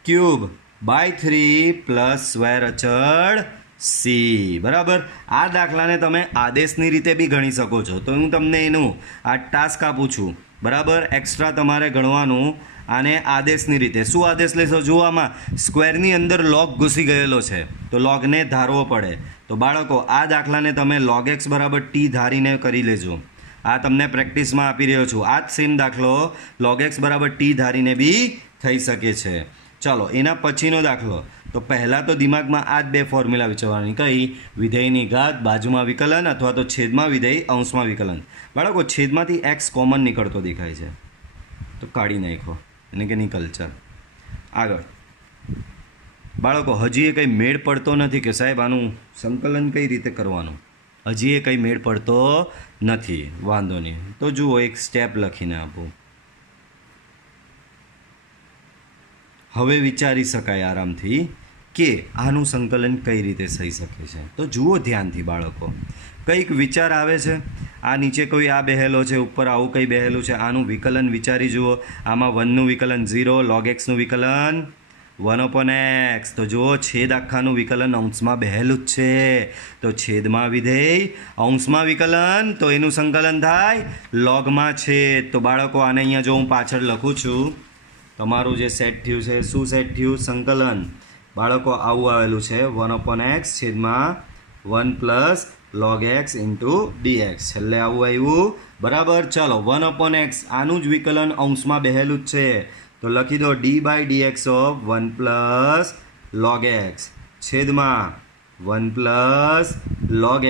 cube by 3 plus square અચળ સી. બરાબર. આ દાખલાને તમે આદેશની રીતે બી ગણી શકો છો. તો હું તમને એનું આ ટાસ્ક આપું છું. બરાબર. એક્સ્ટ્રા તમારે ગણવાનું આને આદેશની રીતે. શું આદેશ લેશો? જુઓ આમાં સ્ક્વેરની અંદર લોગ ઘૂસી ગયેલો છે તો લોગને ધારવો પડે. તો બાળકો આ દાખલાને તમે log x બરાબર t ધારીને કરી લેજો. આ તમને પ્રેક્ટિસમાં આપી રહ્યો છું. આ જ સેમ દાખલો log x બરાબર t ધારીને બી થઈ શકે છે. ચાલો એના પછીનો દાખલો. તો પહેલાં તો દિમાગમાં આ જ બે ફોર્મ્યુલા વિચારવાની. કઈ? વિધેયની ઘાત બાજુમાં વિકલન અથવા તો છેદમાં વિધેય અંશમાં વિકલન. બાળકો છેદમાંથી x કોમન નીકળતો દેખાય છે તો કાઢી નાખો એને કે નીકળ. ચાલ આગળ. બાળકો હજી એ કંઈ મેળ પડતો નથી કે સાહેબ આનું સંકલન કઈ રીતે કરવાનું. હજી એ કંઈ મેળ પડતો નથી. વાંધો નહીં. તો જુઓ એક સ્ટેપ લખીને આપું. હવે વિચારી શકાય આરામથી કે આનું સંકલન કઈ રીતે થઈ શકે છે. તો જુઓ ધ્યાનથી બાળકો. કંઈક વિચાર આવે છે. આ નીચે કોઈ આ બેહેલો છે, ઉપર આવું કંઈ બેહેલું છે. આનું વિકલન વિચારી જુઓ. આમાં 1નું વિકલન 0, log x નું વિકલન 1/x. તો જુઓ છેદ આખાનું વિકલન અંશમાં બેહેલું જ છે. તો છેદમાં વિધેય અંશમાં વિકલન તો એનું સંકલન થાય લોગમાં છેદ. તો બાળકો આને અહીંયા જો હું પાછળ લખું છું તમારું જે સેટ થયું છે. શું સેટ થયું? સંકલન. બાળકો આવું આવેલું છે 1/x છેદમાં 1 plus log x into dx. છેલ્લે આવું આવ્યું. બરાબર. ચાલો 1/x આનું જ વિકલન અંશમાં બેહેલું જ છે તો લખી દો d/dx of 1 plus log x છેદમાં 1 plus log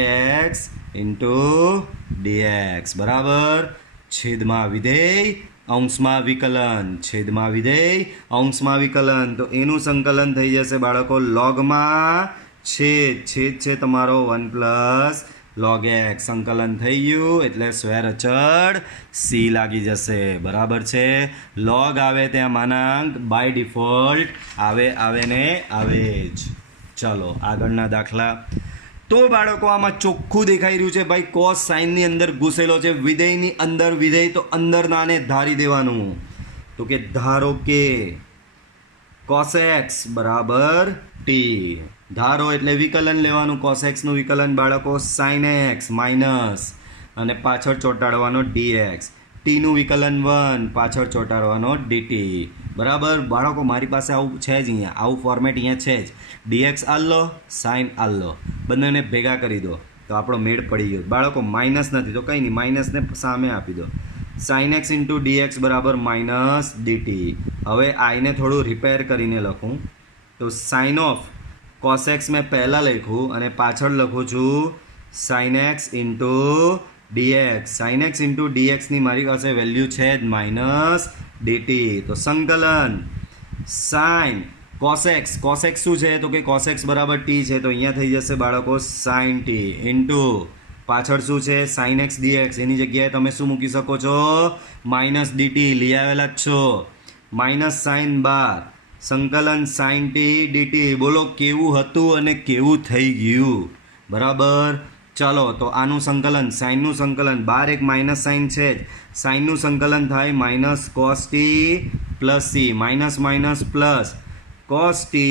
x into dx. બરાબર. છેદમાં વિધેય અંશમાં વિકલન, છેદમાં વિધેય અંશમાં વિકલન. તો એનું સંકલન થઈ જશે બાળકો લોગમાં છેદ. છેદ છે તમારો 1 પ્લસ log x. સંકલન થઈ ગયું એટલે સ્ક્વેર અચળ સી લાગી જશે. બરાબર છે. લોગ આવે ત્યાં માનાંક બાય ડિફોલ્ટ આવે ને આવે જ. ચાલો આગળના દાખલા. તો બાળકો આમાં ચોખ્ખું દેખાઈ રહ્યું છે ભાઈ કોસ સાઇનની અંદર ઘૂસેલો છે. વિધેયની અંદર વિધેય તો અંદર નાને ધારી દેવાનું. તો કે ધારો કે cos x બરાબર t. ધારો એટલે વિકલન લેવાનું. cos x નું વિકલન બાળકો sin x માઇનસ અને પાછળ ચોંટાડવાનો dx. t નું વિકલન 1 પાછળ ચોંટાડવાનો dt. બરાબર. બાળકો મારી પાસે આવું છે જ અહીંયા. આવું ફોર્મેટ અહીંયા છે જ. dx આલ લો, સાઇન આલ લો, બંનેને ભેગા કરી દો તો આપણો મેળ પડી ગયો. બાળકો માઇનસ નથી તો કંઈ નહીં, માઇનસને સામે આપી દો. sin x ઇન્ટુ dx બરાબર માઇનસ dt. હવે આઈને થોડું રિપેર કરીને લખું તો સાઇન ઓફ cos x મેં પહેલાં લખ્યું અને પાછળ લખું છું sin x into dx. sin x into dxની મારી પાસે વેલ્યુ છે જ માઇનસ dt. તો સંકલન sin cos x. cos x શું છે? તો કે cos x બરાબર t છે તો અહીંયા થઈ જશે બાળકો sin t ઇન્ટુ પાછળ શું છે? sin x dx. એની જગ્યાએ તમે શું મૂકી શકો છો? માઇનસ dt લઈ આવેલા જ છો. માઇનસ સાઇન 12 સંકલન sin t dt. બોલો કેવું હતું અને કેવું થઈ ગયું? બરાબર. ચાલો તો આનું સંકલન સાઇનનું સંકલન 12 એક માઇનસ સાઇન છે જ. સાઇનનું સંકલન થાય minus cos t plus C. Minus minus plus cos t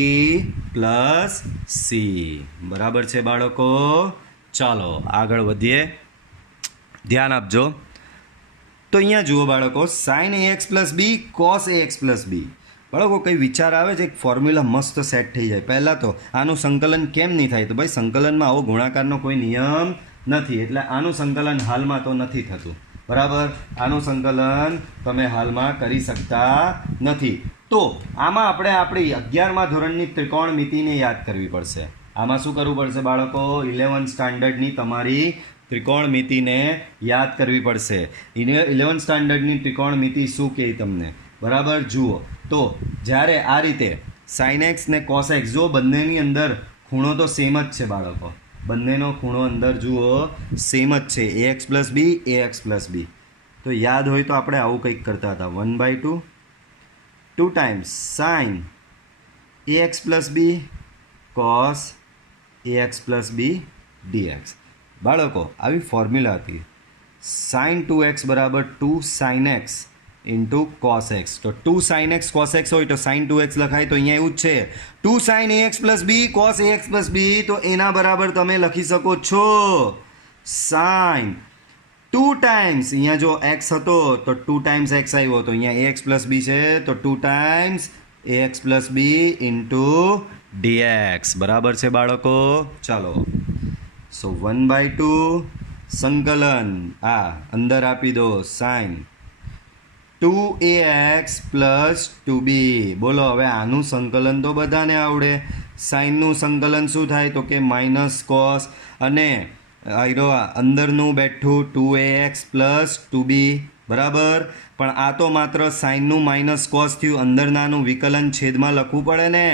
plus C. બરાબર છે બાળકો. ચાલો આગળ વધીએ. ધ્યાન આપજો. તો અહીંયા જુઓ બાળકો sin ax પ્લસ બી cos ax પ્લસ બી. બાળકો કંઈ વિચાર આવે છે? એક ફોર્મ્યુલા મસ્ત સેટ થઈ જાય. પહેલાં તો આનું સંકલન કેમ નહીં થાય? તો ભાઈ સંકલનમાં આવો ગુણાકારનો કોઈ નિયમ નથી એટલે આનું સંકલન હાલમાં તો નથી થતું. બરાબર. આનું સંકલન તમે હાલમાં કરી શકતા નથી. તો આમાં આપણે આપણી 11મા ધોરણની ત્રિકોણમિતિને યાદ કરવી પડશે. આમાં શું કરવું પડશે બાળકો? 11 સ્ટાન્ડર્ડની તમારી ત્રિકોણમિતિને યાદ કરવી પડશે. 11 સ્ટાન્ડર્ડની ત્રિકોણમિતિ શું કહે તમને? બરાબર. જુઓ તો જ્યારે આ રીતે સાઇન એક્સ ને કોસ એક્સ, જો બંનેની અંદર ખૂણો તો સેમ જ છે બાળકો, બંનેનો ખૂણો અંદર જુઓ સેમ જ છે, ax પ્લસ બી ax પ્લસ બી. તો યાદ હોય તો આપણે આવું કંઈક કરતા હતા, 1/2 2 times sine ax plus b cos ax plus b dx. બાળકો આવી ફોર્મ્યુલા હતી, સાઇન 2x બરાબર 2 sine x into cos x. તો 2 સાઇન એક્સ કોસ એક્સ હોય તો સાઇન 2x લખાય. તો અહીંયા એવું જ છે, 2 sine ax plus b cos ax plus b. તો એના બરાબર તમે લખી શકો છો સાઇન 2 ટાઈમ્સ, અહીંયા જો x હતો તો 2 ટાઈમ્સ x આવ્યો, તો અહીંયા ax પ્લસ બી છે તો 2 ટાઈમ્સ ax પ્લસ બી ઇન્ટુ dx. બરાબર છે બાળકો. ચાલો, સો 1/2 સંકલન આ અંદર આપી દો સાઇન 2ax પ્લસ 2b. બોલો હવે આનું સંકલન તો બધાને આવડે. સાઇનનું સંકલન શું થાય? તો કે માઇનસ કોસ અને અંદરનું બેઠું 2ax પ્લસ 2b. બરાબર. પણ આ તો માત્ર સાઇનનું માઇનસ કોસ થયું, અંદરનાનું વિકલન છેદમાં લખવું પડે ને.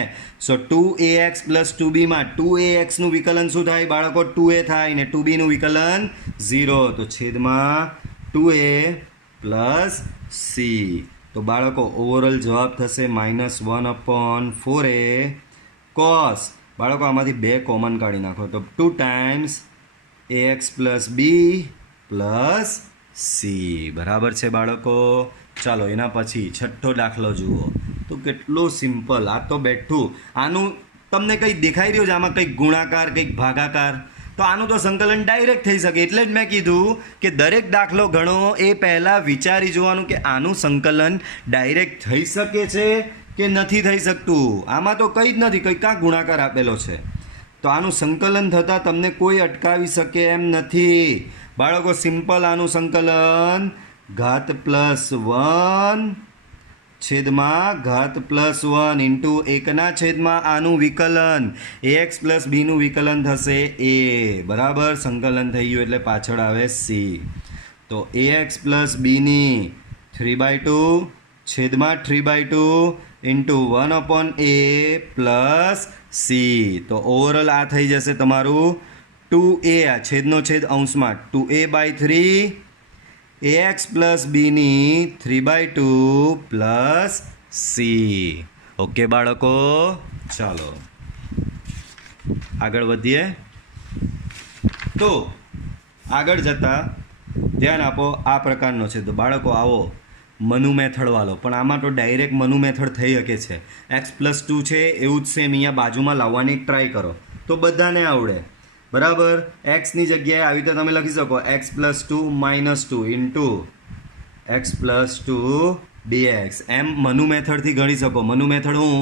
સો 2ax પ્લસ 2bમાં 2axનું વિકલન શું થાય બાળકો? 2a થાય ને 2bનું વિકલન 0. તો છેદમાં 2a પ્લસ c. તો બાળકો ઓવરઓલ જવાબ થશે -1/4a કોસ. બાળકો આમાંથી 2 કોમન કાઢી નાખો તો 2 ટાઈમ્સ ax પ્લસ બી પ્લસ સી. બરાબર છે બાળકો. ચાલો એના પછી છઠ્ઠો દાખલો જુઓ તો કેટલો સિમ્પલ. આ તો બેઠું આનું તમને કંઈક દેખાઈ રહ્યું છે આમાં, કંઈક ગુણાકાર કંઈક ભાગાકાર, તો આનું તો સંકલન ડાયરેક્ટ થઈ શકે. એટલે જ મેં કીધું કે દરેક દાખલો ગણો એ પહેલાં વિચારી જોવાનું કે આનું સંકલન ડાયરેક્ટ થઈ શકે છે કે નથી થઈ શકતું. આમાં તો કંઈ જ નથી, કંઈ કાં ગુણાકાર આપેલો છે, તો આનું સંકલન થતાં તમને કોઈ અટકાવી શકે એમ નથી બાળકો. સિમ્પલ આનું સંકલન ઘાત પ્લસ 1 છેદમાં ઘાત પ્લસ 1 ઇન્ટુ 1ના છેદમાં આનું વિકલન ax પ્લસ બીનું વિકલન થશે a. બરાબર. સંકલન થઈ ગયું એટલે પાછળ આવે c. તો ax પ્લસ બીની 3/2 છેદમાં 3/2 ઇન્ટુ 1/a પ્લસ c. તો ઓવરઓલ આ થઈ જશે તમારું 2a, આ છેદનો છેદ અંશમાં 2a/3 ax પ્લસ બીની 3/2 પ્લસ c. ઓકે બાળકો. ચાલો આગળ વધીએ. તો આગળ જતાં ધ્યાન આપો, આ પ્રકારનો છે. તો બાળકો આવો મનુ મેથડ વાળો, પણ આમાં તો ડાયરેક્ટ મનુ મેથડ થઈ શકે છે. x પ્લસ 2 છે એવું જ સેમ અહીંયા બાજુમાં લાવવાની ટ્રાય કરો તો બધાને આવડે. બરાબર. એક્સની જગ્યાએ આવી રીતે તમે લખી શકો x plus 2 minus 2 into x plus 2 dx. એમ મનુ મેથડથી ગણી શકો. મનુ મેથડ હું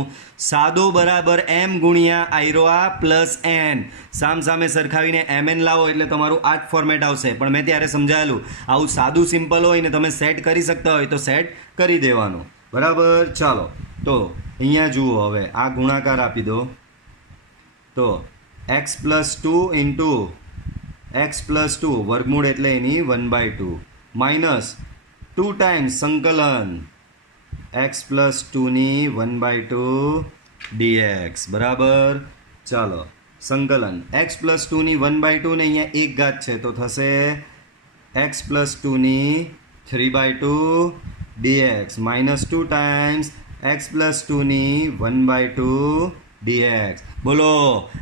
સાદો બરાબર m ગુણ્યા આયરો આ પ્લસ n, સામે સરખાવીને mn લાવો એટલે તમારું આ જ ફોર્મેટ આવશે. પણ મેં ત્યારે સમજાયેલું આવું સાદું સિમ્પલ હોય ને તમે સેટ કરી શકતા હોય તો સેટ કરી દેવાનું. બરાબર. ચાલો તો અહીંયા જુઓ, હવે આ ગુણાકાર આપી દો તો x plus 2 into x plus 2 વર્ગમૂળ એટલે એની 1/2 માઇનસ 2 ટાઈમ્સ સંકલન x પ્લસ 2ની 1/2 dx. બરાબર. ચાલો સંકલન x પ્લસ 2ની 1/2 ને અહીંયા એક ઘાત છે તો થશે x પ્લસ 2ની 3/2 dx minus 2 times x plus 2ની 1/2 dx. બોલો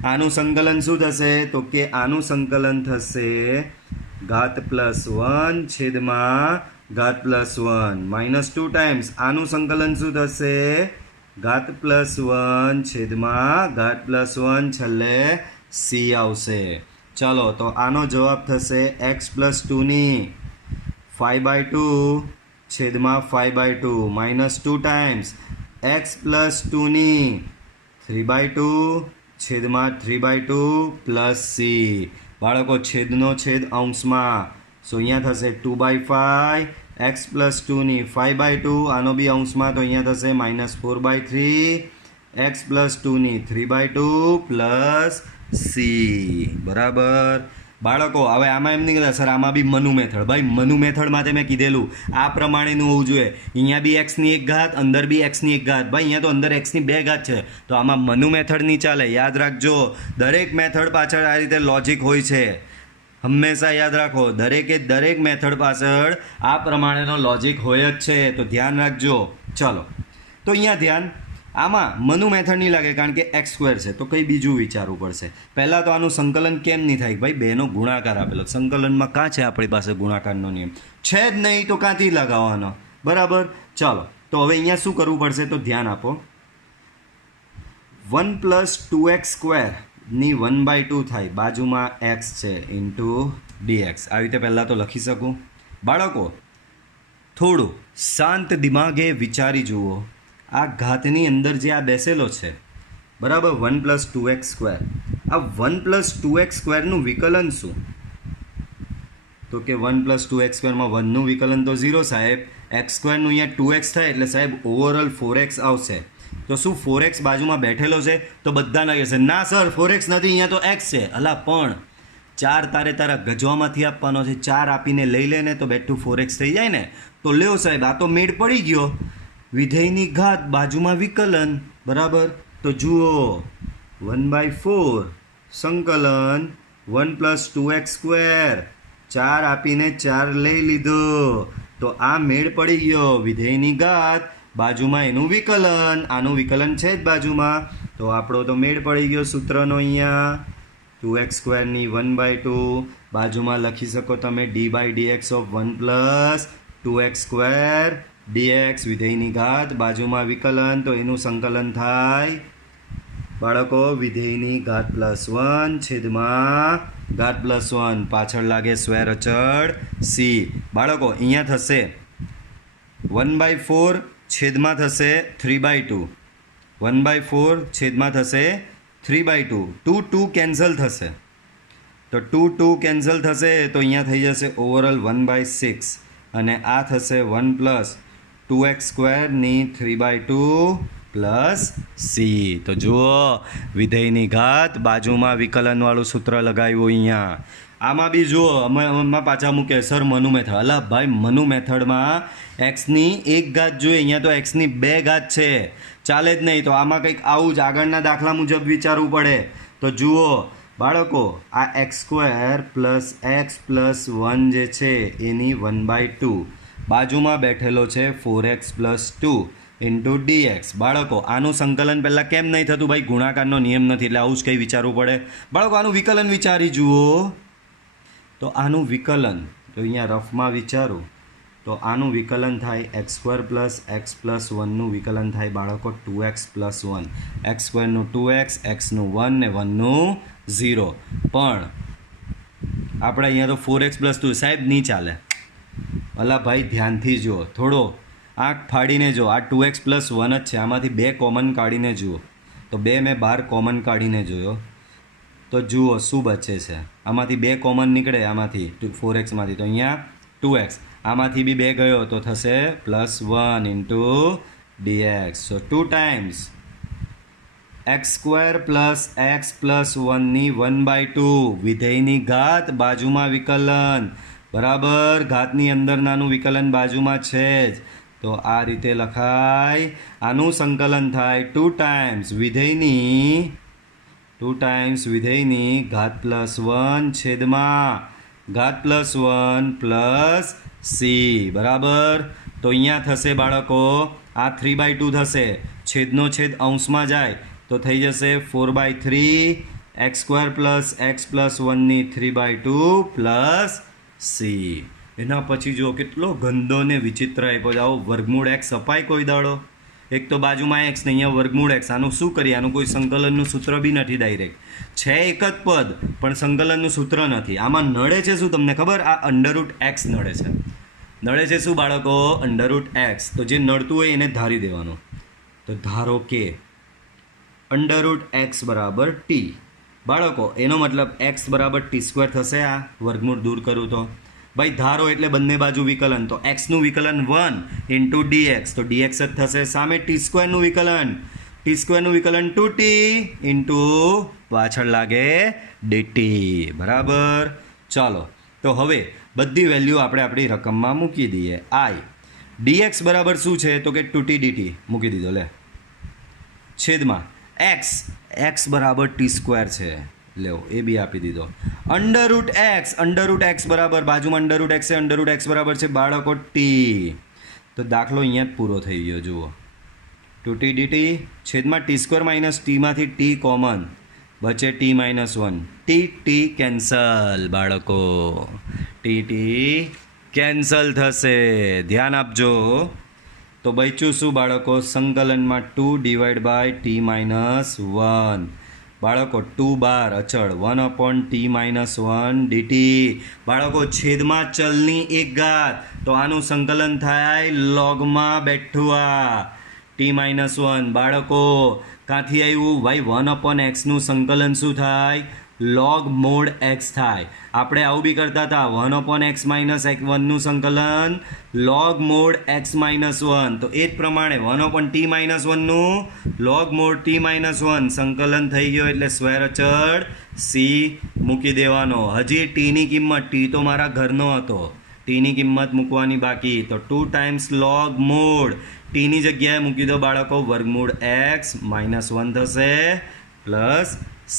આનું સંકલન શું થશે? તો કે આનું સંકલન થશે ઘાત પ્લસ 1 છેદમાં ઘાત પ્લસ 1 માઇનસ 2 ટાઈમ્સ આનું સંકલન શું થશે? ઘાત પ્લસ 1 છેદમાં ઘાત પ્લસ 1 છેલ્લે c આવશે. ચાલો તો આનો જવાબ થશે x પ્લસ 2ની 5/2 છેદમાં 5/2 માઇનસ 2 ટાઈમ્સ x પ્લસ 2ની 3/2 છેદમાં 3/2 પ્લસ c. બાળકો છેદનો છેદ અંશમાં સો અહીંયા થશે 2/5 x પ્લસ 2ની 5/2 આનો બી અંશમાં તો અહીંયા થશે -4/3 x પ્લસ 2ની 3/2 પ્લસ સી. બરાબર બાળકો હવે આમાં એમ નહીં કહેતા સર આમાં બી મનુ મેથડ. ભાઈ મનુ મેથડ માટે મેં કીધેલું આ પ્રમાણેનું હોવું જોઈએ. અહીંયા બી એક્સની એક ઘાત, અંદર બી એક્સની એક ઘાત. ભાઈ અહીંયા તો અંદર એક્સની બે ઘાત છે, તો આમાં મનુ મેથડ નહીં ચાલે. યાદ રાખજો, દરેક મેથડ પાછળ આ રીતે લોજિક હોય છે. હંમેશા યાદ રાખો, દરેક મેથડ પાછળ આ પ્રમાણેનો લોજિક હોય જ છે, તો ધ્યાન રાખજો. ચલો, તો અહીંયા ધ્યાન, આમાં મનુ મેથડ નહીં લાગે કારણ કે x સ્ક્વેર છે, તો કંઈ બીજું વિચારવું પડશે. પહેલાં તો આનું સંકલન કેમ નહીં થાય? ભાઈ બેનો ગુણાકાર આપેલો, સંકલનમાં કાં છે આપણી પાસે ગુણાકારનો નિયમ? છે જ નહીં, તો ક્યાંથી લગાવવાનો? બરાબર. ચાલો, તો હવે અહીંયા શું કરવું પડશે? તો ધ્યાન આપો, 1 + 2x સ્ક્વેરની 1/2 થાય, બાજુમાં x છે ઇન્ટુ dx. આવી રીતે પહેલાં તો લખી શકું. બાળકો થોડું શાંત દિમાગે વિચારી જુઓ, આ ઘાતની અંદર જે આ બેસેલો છે, બરાબર, 1 + 2x સ્ક્વેર, આ 1 + 2x સ્ક્વેરનું વિકલન શું? તો કે 1 + 2x સ્ક્વેરમાં 1નું વિકલન તો 0 સાહેબ, x સ્ક્વેરનું અહીંયા 2x થાય એટલે સાહેબ ઓવરઓલ 4x આવશે. તો શું 4x બાજુમાં બેઠેલો છે? તો બધાના કહેશે ના સર 4x નથી, અહીંયા તો x છે. અલા પણ 4 તારા ગજવામાંથી આપવાનો છે, 4 આપીને લઈ લે ને તો બેઠું 4x થઈ જાય ને. તો લ્યો સાહેબ, આ તો મેળ પડી ગયો. વિધેયની ઘાત બાજુમાં વિકલન, બરાબર. તો જુઓ 1/4 સંકલન 1 + 2x સ્ક્વેર, 4 આપીને 4 લઈ લીધો, તો આ મેળ પડી ગયો. વિધેયની ઘાત બાજુમાં એનું વિકલન, આનું વિકલન છે જ બાજુમાં, તો આપણો તો મેળ પડી ગયો સૂત્રનો. અહીંયા 2x સ્ક્વેરની 1/2 બાજુમાં લખી શકો તમે d/dx of 1 + 2x square dx. વિધેયની ઘાત બાજુમાં વિકલન, તો એનું સંકલન થાય બાળકો વિધેયની ઘાત +1 છેદમાં ઘાત +1, પાછળ લાગે સ્ક્વેર અચળ c. બાળકો અહીંયા થશે 1/4 છેદમાં થશે 3/2, 1/4 છેદમાં થશે 3/2, 2 કેન્સલ થશે, તો 2 કેન્સલ થશે, તો અહીંયા થઈ જશે ઓવરઓલ 1/6, અને આ થશે 1 + 2x સ્ક્વેરની 3/2 પ્લસ સી. તો જુઓ વિધેયની ઘાત બાજુમાં વિકલનવાળું સૂત્ર લગાવ્યું અહીંયા. આમાં બી જુઓ અમે પાછા મૂકે સર મનુ મેથડ. અલા ભાઈ મનુ મેથડમાં એક્સની એક ઘાત જોઈએ, અહીંયા તો એક્સની બે ઘાત છે, ચાલે જ નહીં. તો આમાં કંઈક આવું જ આગળના દાખલા મુજબ વિચારવું પડે. તો જુઓ બાળકો, આ x² + x + 1 જે છે એની 1/2 બાજુમાં બેઠેલો છે 4x + 2 ઇન્ટુ dx. બાળકો આનું સંકલન પહેલાં કેમ નહીં થતું? ભાઈ ગુણાકારનો નિયમ નથી એટલે આવું જ કંઈ વિચારવું પડે. બાળકો આનું વિકલન વિચારી જુઓ, તો આનું વિકલન, તો અહીંયા રફમાં વિચારું તો આનું વિકલન થાય x² + x + 1નું વિકલન થાય બાળકો 2x + 1, x²નું 2x, xનું 1 ને 1નું 0. પણ આપણે અહીંયા તો 4x + 2 સાહેબ નહીં ચાલે. અલા ભાઈ ધ્યાનથી જુઓ, થોડો આંખ ફાડીને જુઓ, આ 2x + 1 જ છે, આમાંથી 2 કોમન કાઢીને જુઓ, તો 2 મેં બહાર કોમન કાઢીને જોયો, તો જુઓ શું બચે છે. આમાંથી 2 કોમન નીકળે, આમાંથી 4xમાંથી, તો અહીંયા 2x, આમાંથી બી 2 ગયો તો થશે +1 ઇન્ટુ dx. સો 2 ટાઈમ્સ x² + x + 1ની 1/2 વિધેયની ઘાત બાજુમાં વિકલન, બરાબર, ઘાતની અંદર નાનું વિકલન બાજુમાં છે જ, તો આ રીતે લખાય. આનું સંકલન થાય 2 ટાઈમ્સ વિધેયની ઘાત +1 છેદમાં ઘાત +1 પ્લસ સી. બરાબર. તો અહીંયા થશે બાળકો આ 3/2 થશે, છેદનો છેદ અંશમાં જાય તો થઈ જશે 4/3 x² + x + 1ની 3/2 પ્લસ સી. એના પછી જુઓ કેટલો ગંદો ને વિચિત્ર આપ્યો છે. આવો વર્ગમૂળ x અપાય કોઈ દાડો? એક તો બાજુમાં x ને અહીંયા વર્ગમૂળ x. આનું શું કરીએ? આનું કોઈ સંકલનનું સૂત્ર બી નથી. ડાયરેક્ટ છે એક જ પદ પણ સંકલનનું સૂત્ર નથી. આમાં નડે છે શું તમને ખબર? આ √x નડે છે. નડે છે શું બાળકો? √x. તો જે નડતું હોય એને ધારી દેવાનું. તો ધારો કે √x = t. બાળકો એનો મતલબ x = t² થશે. આ વર્ગમૂળ દૂર કરું તો ભાઈ ધારો એટલે બંને બાજુ વિકલન, તો એક્સનું વિકલન 1 ઇન્ટુ ડીએક્સ, તો ડીએક્સ જ થશે. સામે ટી સ્ક્વેરનું વિકલન, ટી સ્ક્વેરનું વિકલન 2t ઇન્ટુ પાછળ લાગે ડીટી. બરાબર. ચાલો તો હવે બધી વેલ્યુ આપણે આપણી રકમમાં મૂકી દઈએ. આઈ ડીએક્સ બરાબર શું છે તો કે 2t dt મૂકી દીધો. લે છેદમાં એક્સ, એક્સ બરાબર ટી સ્ક્વેર છે, લેવો એ બી આપી દીધો. અંડર રૂટ એક્સ બરાબર, બાજુમાં અંડર રૂટ એક્સ બરાબર છે બાળકો ટી. તો દાખલો અહીંયા જ પૂરો થઈ ગયો. જુઓ 2t dt છેદમાં ટી સ્ક્વેર માઇનસ ટીમાંથી ટી કોમન બચે t -1, ટી કેન્સલ બાળકો, ટી કેન્સલ થશે. ધ્યાન આપજો. તો બચ્યું શું બાળકો? સંકલનમાં 2 ડિવાઈડ બાય ટી -1 બાળકો, 2 બાર અચળ 1/t-1 dt બાળકો, છેદમાં ચલની એક ઘાત, તો આનું સંકલન થાય લોગમાં બેઠું આ t-1 બાળકો. ક્યાંથી આવ્યું ભાઈ? 1/x નું સંકલન શું થાય? log mod x થાય. આપણે આવું બી કરતા હતા, 1/x - 1 નું સંકલન log mod x - 1. તો એ જ પ્રમાણે 1/t-1 નું log mod t-1 સંકલન થઈ ગયો એટલે સ્ક્વેર અચળ c મૂકી દેવાનો. હજી ટીની કિંમત, ટી તો મારા ઘરનો હતો, ટીની કિંમત મૂકવાની બાકી. તો 2 ટાઈમ્સ log mod ટીની જગ્યાએ મૂકી દો બાળકો, વર્ગમૂળ x -1 થશે પ્લસ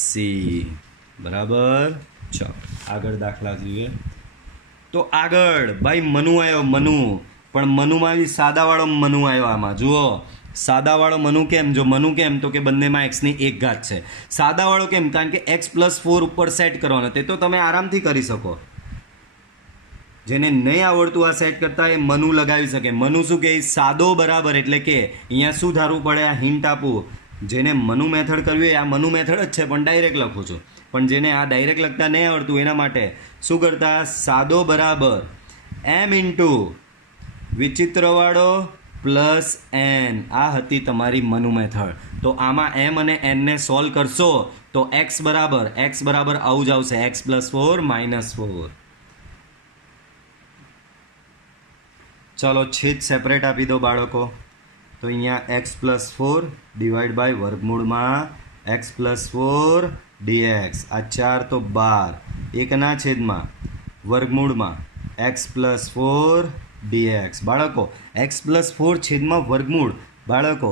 c. બરાબર. ચાલો આગળ દાખલા જોઈએ. તો આગળ ભાઈ મનુ આવ્યો, મનુ, પણ મનુમાં બી સાદાવાળો મનુ આવ્યો. આમાં જુઓ સાદાવાળો મનુ કેમ? જો મનુ કેમ તો કે બંનેમાં એક્સની એક ઘાત છે. સાદાવાળો કેમ? કારણ કે x+4 ઉપર સેટ કરવાનો, તે તો તમે આરામથી કરી શકો. જેને નહીં આવડતું આ સેટ કરતા એ મનુ લગાવી શકે. મનુ શું કહે? સાદો બરાબર, એટલે કે અહીંયા શું ધારવું પડે? આ હિન્ટ આપું. જેને મનુ મેથડ કરવી હોય, આ મનુ મેથડ જ છે પણ ડાયરેક્ટ લખું છું, પણ જેને આ ડાયરેક્ટ લખતા નહીં આવડતું એના માટે શું કરતા? સાદો બરાબર m ઇન્ટુ વિચિત્રવાળો પ્લસ n. આ હતી તમારી મનુ મેથડ. તો આમાં m અને n ને સોલ્વ કરશો તો x બરાબર આવું જ આવશે, x+4 -4. ચાલો છેદ સેપરેટ આપી દો બાળકો. તો અહીંયા x+4 ડિવાઈડ બાય વર્ગમૂળમાં x+4 dx. આ 4 તો 12, એકના છેદમાં વર્ગમૂળમાં x+4 dx બાળકો. x+4 છેદમાં વર્ગમૂળ બાળકો,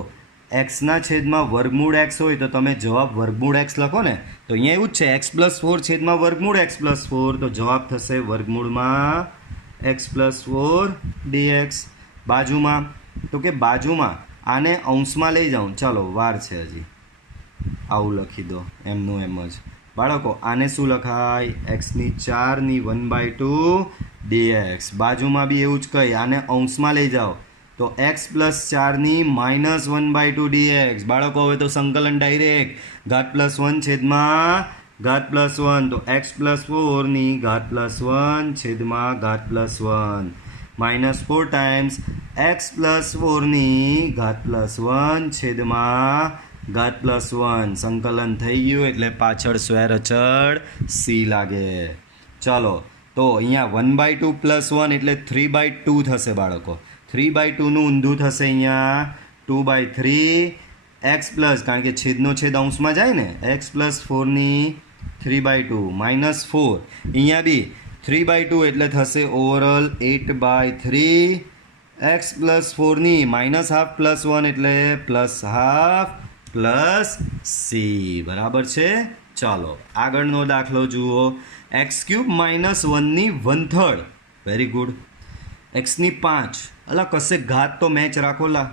xના છેદમાં વર્ગમૂળ x હોય તો તમે જવાબ વર્ગમૂળ x લખો ને. તો અહીંયા એવું જ છે, x+4 છેદમાં વર્ગમૂળ x+4, તો જવાબ થશે વર્ગમૂળમાં x+4 dx. બાજુમાં, તો કે બાજુમાં આને અંશમાં લઈ જાઉં. ચાલો વાર છે હજી, આવું લખી દો એમનું એમ જ બાળકો. આને શું લખાય? x4 1/2 dx. બાજુમાં બી એવું જ કહી, આને અંશમાં લઈ જાઓ તો x+4 -1/2 dx બાળકો. હવે તો સંકલન ડાયરેક્ટ ઘાત +1 છેદમાં ઘાત +1, તો x+4 ઘાત +1 છેદમાં ઘાત +1 -4 ટાઈમ્સ x+4 ઘાત +1 છેદમાં ઘાત +1. સંકલન થઈ ગયું એટલે પાછળ સ્ક્વેર અચળ c લાગે. ચાલો તો અહીંયા 1/2 + 1 એટલે 3/2 થશે બાળકો. 3/2 નું ઊંધું થશે અહીંયા 2/3 x પ્લસ, કારણ કે છેદનો છેદ અંશમાં જાય ને, x+4 3/2 -4. અહીંયા બી 3/2 એટલે થશે ઓવરઓલ 8/3. x+4 -half +1 એટલે +half પ્લસ c. બરાબર છે. ચાલો આગળનો દાખલો જુઓ. x³ -1 1/3. Very good. x5 અલા કશે ઘાત તો મેચ રાખો લા.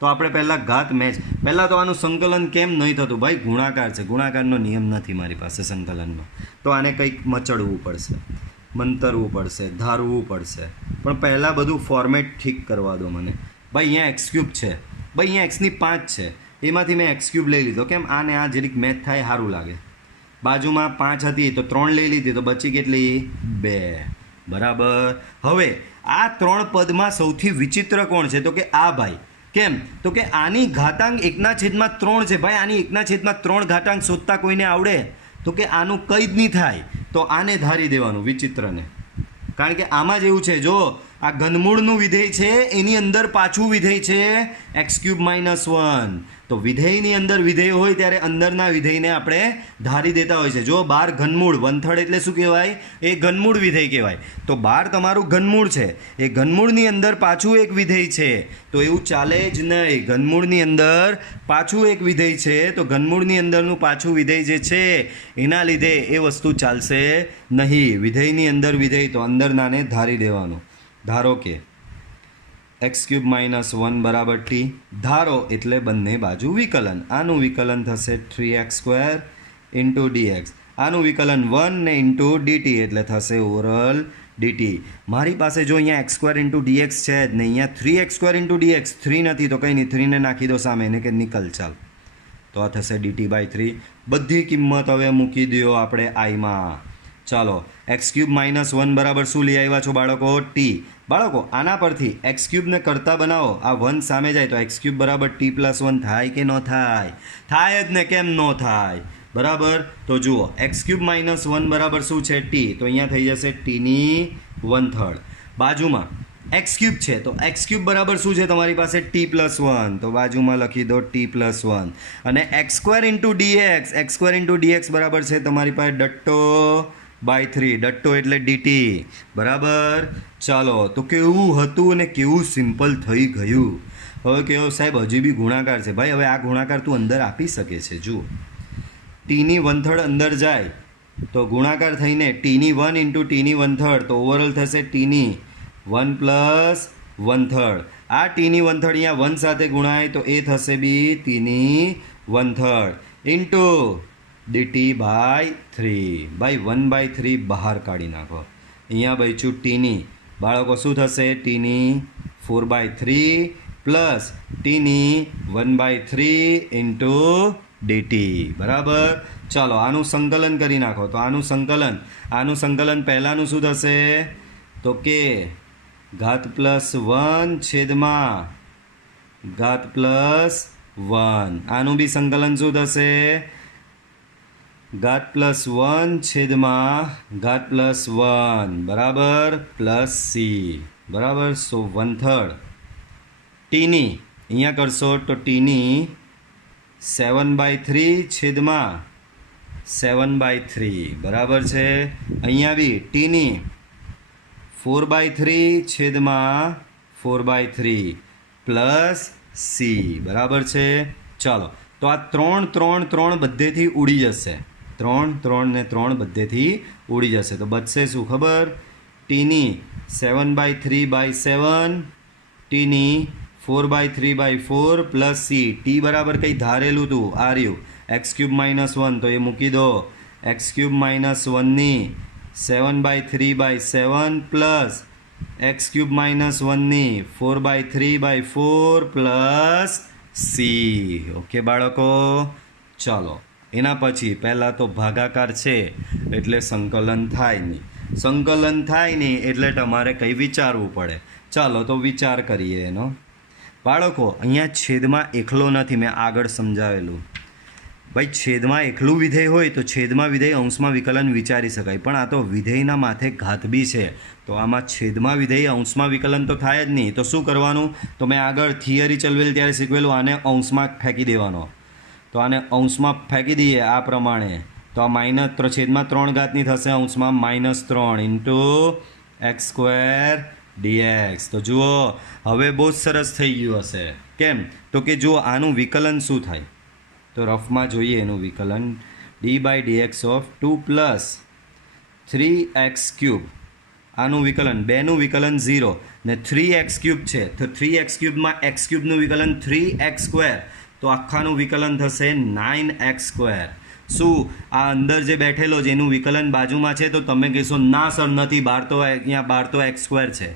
તો આપણે પહેલાં ઘાત મેચ, પહેલાં તો આનું સંકલન કેમ નહીં થતું ભાઈ? ગુણાકાર છે, ગુણાકારનો નિયમ નથી મારી પાસે સંકલનમાં, તો આને કંઈક મચડવું પડશે, મંતરવું પડશે, ધારવું પડશે. પણ પહેલાં બધું ફોર્મેટ ઠીક કરવા દો મને. ભાઈ અહીંયા x³ છે, ભાઈ અહીંયા x5 છે, એમાંથી મેં x³ લઈ લીધો. કેમ? આને આ જરીક મેચ થાય સારું લાગે. બાજુમાં 5 હતી તો 3 લઈ લીધી, તો બચી કેટલી? 2. બરાબર. હવે આ 3 પદમાં સૌથી વિચિત્ર કોણ છે? તો કે આ ભાઈ. કેમ? તો કે આની ઘાતાંક 1/3 છે ભાઈ. આની 1/3 ઘાતાંક શોધતા કોઈને આવડે? તો કે આનું કંઈ જ નહીં થાય, તો આને ધારી દેવાનું વિચિત્રને. કારણ કે આમાં જ એવું છે, જો આ ઘનમૂળનું વિધેય છે એની અંદર પાછું વિધેય છે x³ - 1. તો વિધેયની અંદર વિધેય હોય ત્યારે અંદરના વિધેયને આપણે ધારી દેતા હોય છે. જો 12 ઘનમૂળ 1/3 એટલે શું કહેવાય? એ ઘનમૂળ વિધેય કહેવાય. તો 12 તમારું ઘનમૂળ છે, એ ઘનમૂળની અંદર પાછું એક વિધેય છે, તો એવું ચાલે જ નહીં. ઘનમૂળની અંદર પાછું એક વિધેય છે, તો ઘનમૂળની અંદરનું પાછું વિધેય જે છે એના લીધે એ વસ્તુ ચાલશે નહીં. વિધેયની અંદર વિધેય તો અંદરનાને ધારી દેવાનું. ધારો કે x³ - 1 બરાબર t. ધારો એટલે બંને બાજુ વિકલન. આનું વિકલન થશે 3x² × dx. આનું વિકલન 1 ને ઇન્ટુ dt એટલે થશે ઓવરઓલ dt. મારી પાસે જો અહીંયા x² × dx છે જ ને અહીંયા 3x² × dx 3 નથી તો કંઈ નહીં, 3 ને નાખી દો સામે એને કે નિકલ ચાલ, તો આ થશે dt/3. બધી કિંમત હવે મૂકી દો આપણે આઈમાં. ચાલો x³ - 1 બરાબર શું લઈ આવ્યા છો બાળકો? t. બાળકો આના પરથી x³ ને કરતા બનાવો, આ 1 સામે જાય તો x³ બરાબર t+1 થાય કે ન થાય? થાય જ ને, કેમ ન થાય? બરાબર. તો જુઓ x³ - 1 બરાબર શું છે? t. તો અહીંયા થઈ જશે t⁻⁻. બાજુમાં x³ છે તો x³ બરાબર શું છે તમારી પાસે? t+1. તો બાજુમાં લખી દો t+1. અને x² × dx, x² × dx બરાબર છે તમારી પાસે ડટ્ટો/3. ડટ્ટો એટલે dt. બરાબર. ચાલો તો કેવું હતું ને કેવું સિમ્પલ થઈ ગયું. હવે કેવો સાહેબ હજી બી ગુણાકાર છે. ભાઈ હવે આ ગુણાકાર તું અંદર આપી શકે છે. જુઓ t⁻⁻ અંદર જાય તો ગુણાકાર થઈને t⁻1 × t⁻⁻, તો ઓવરઓલ થશે t⁻1 + 1/3. આ t⁻1 અહીંયા 1 સાથે ગુણાય તો એ થશે બી t⁻1 ઇન્ટુ dt/3. ભાઈ 1/3 બહાર કાઢી નાખો. અહીંયા બચ્યું t. બાળકો શું થશે? t⁻4/3 plus t⁻1/3 into dt. બરાબર. ચાલો આનું સંકલન કરી નાખો. તો આનું સંકલન પહેલાંનું શું થશે? તો કે ઘાત +1 છેદમાં ઘાત +1. આનું બી સંકલન શું થશે? ઘાત +1 છેદમાં ઘાત +1 બરાબર પ્લસ c. બરાબર. સો 1/3 t અહીંયા કરશો તો t 7/3 છેદમાં 7/3 બરાબર છે. અહીંયા બી t 4/3 છેદમાં 4/3 પ્લસ c. બરાબર છે. ચાલો તો આ 3 3 3 બધેથી ઉડી જશે. 3 3 ને 3 બધેથી ઉડી જશે. તો બચશે શું ખબર? t 7/3/7, t 4/3/4 plus c. t બરાબર કંઈ ધારેલું હતું આ રહ્યું x³ - 1, તો એ મૂકી દો. x³ - 1 ની 7/3/7 પ્લસ x³ - 1 ની 4/3/4 પ્લસ c. ઓકે બાળકો. ચાલો એના પછી પહેલાં તો ભાગાકાર છે એટલે સંકલન થાય નહીં. સંકલન થાય નહીં એટલે તમારે કંઈ વિચારવું પડે. ચાલો તો વિચાર કરીએ એનો. બાળકો અહીંયા છેદમાં એકલો નથી, મેં આગળ સમજાવેલું. ભાઈ છેદમાં એકલું વિધેય હોય તો છેદમાં વિધેય અંશમાં વિકલન વિચારી શકાય, પણ આ તો વિધેયના માથે ઘાત બી છે, તો આમાં છેદમાં વિધેય અંશમાં વિકલન તો થાય જ નહીં. તો શું કરવાનું? તો મેં આગળ થિયરી ચલાવેલી ત્યારે શીખવેલું, આને અંશમાં ફેંકી દેવાનો. તો આને અંશમાં ફેંકી દઈએ આ પ્રમાણે. તો આ -3 છેદમાં 3 ઘાતની થશે, અંશમાં -3 ઇન્ટુ x² dx. તો જુઓ હવે બહુ સરસ થઈ ગયું હશે. કેમ? તો કે જુઓ આનું વિકલન શું થાય, તો રફમાં જોઈએ એનું વિકલન. d/dx ઓફ 2 + 3x³ આનું વિકલન, 2નું વિકલન 0 ને 3x³ છે તો 3x³ માં x³ નું વિકલન 3x², તો આખાનું વિકલન થશે 9x². શું આ અંદર જે બેઠેલો છે એનું વિકલન બાજુમાં છે? તો તમે કહેશો ના સર નથી, બહાર તો x² છે.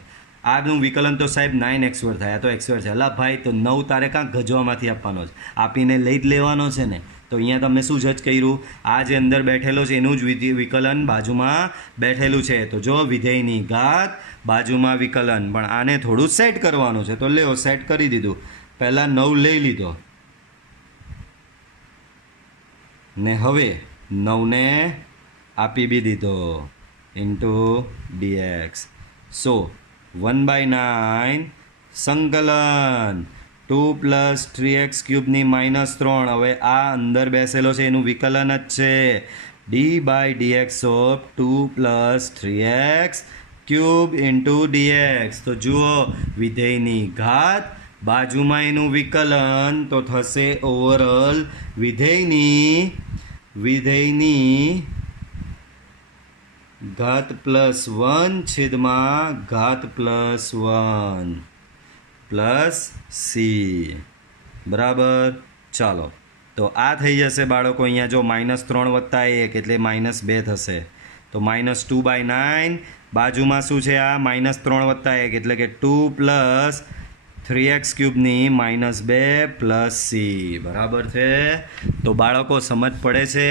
આનું વિકલન તો સાહેબ 9x² થાય, આ તો x² છે. અલા ભાઈ તો 9 તારે કાં ગજવામાંથી આપવાનો છે, આપીને લઈ જ લેવાનો છે ને. તો અહીંયા તમે શું જજ કર્યું? આ જે અંદર બેઠેલો છે એનું જ વિકલન બાજુમાં બેઠેલું છે. તો જો વિધેયની ઘાત બાજુમાં વિકલન, પણ આને થોડું સેટ કરવાનું છે. તો લ્યો સેટ કરી દીધું. પહેલાં 9 લઈ લીધો ને હવે 9ને આપી બી દીધો. into dx. So 1/9 સંકલન 2 + 3x ક્યુબની -3. હવે આ અંદર બેસેલો છે એનું વિકલન જ છે d/dx of 2 + 3x cube into dx. તો જુઓ વિધેયની ઘાત બાજુમાં એનું વિકલન તો થશે ઓવરઓલ વિધેયની ઘાત +1 છેદમાં ઘાત +1 પ્લસ સી. બરાબર. ચાલો તો આ થઈ જશે બાળકો. અહીંયા જો -3 + 1 એટલે -2 થશે. તો -2/9 બાજુમાં શું છે આ -3 + 1 એટલે કે 2 + 3x ક્યુબની -2 પ્લસ સી. બરાબર છે. તો બાળકો સમજ પડે છે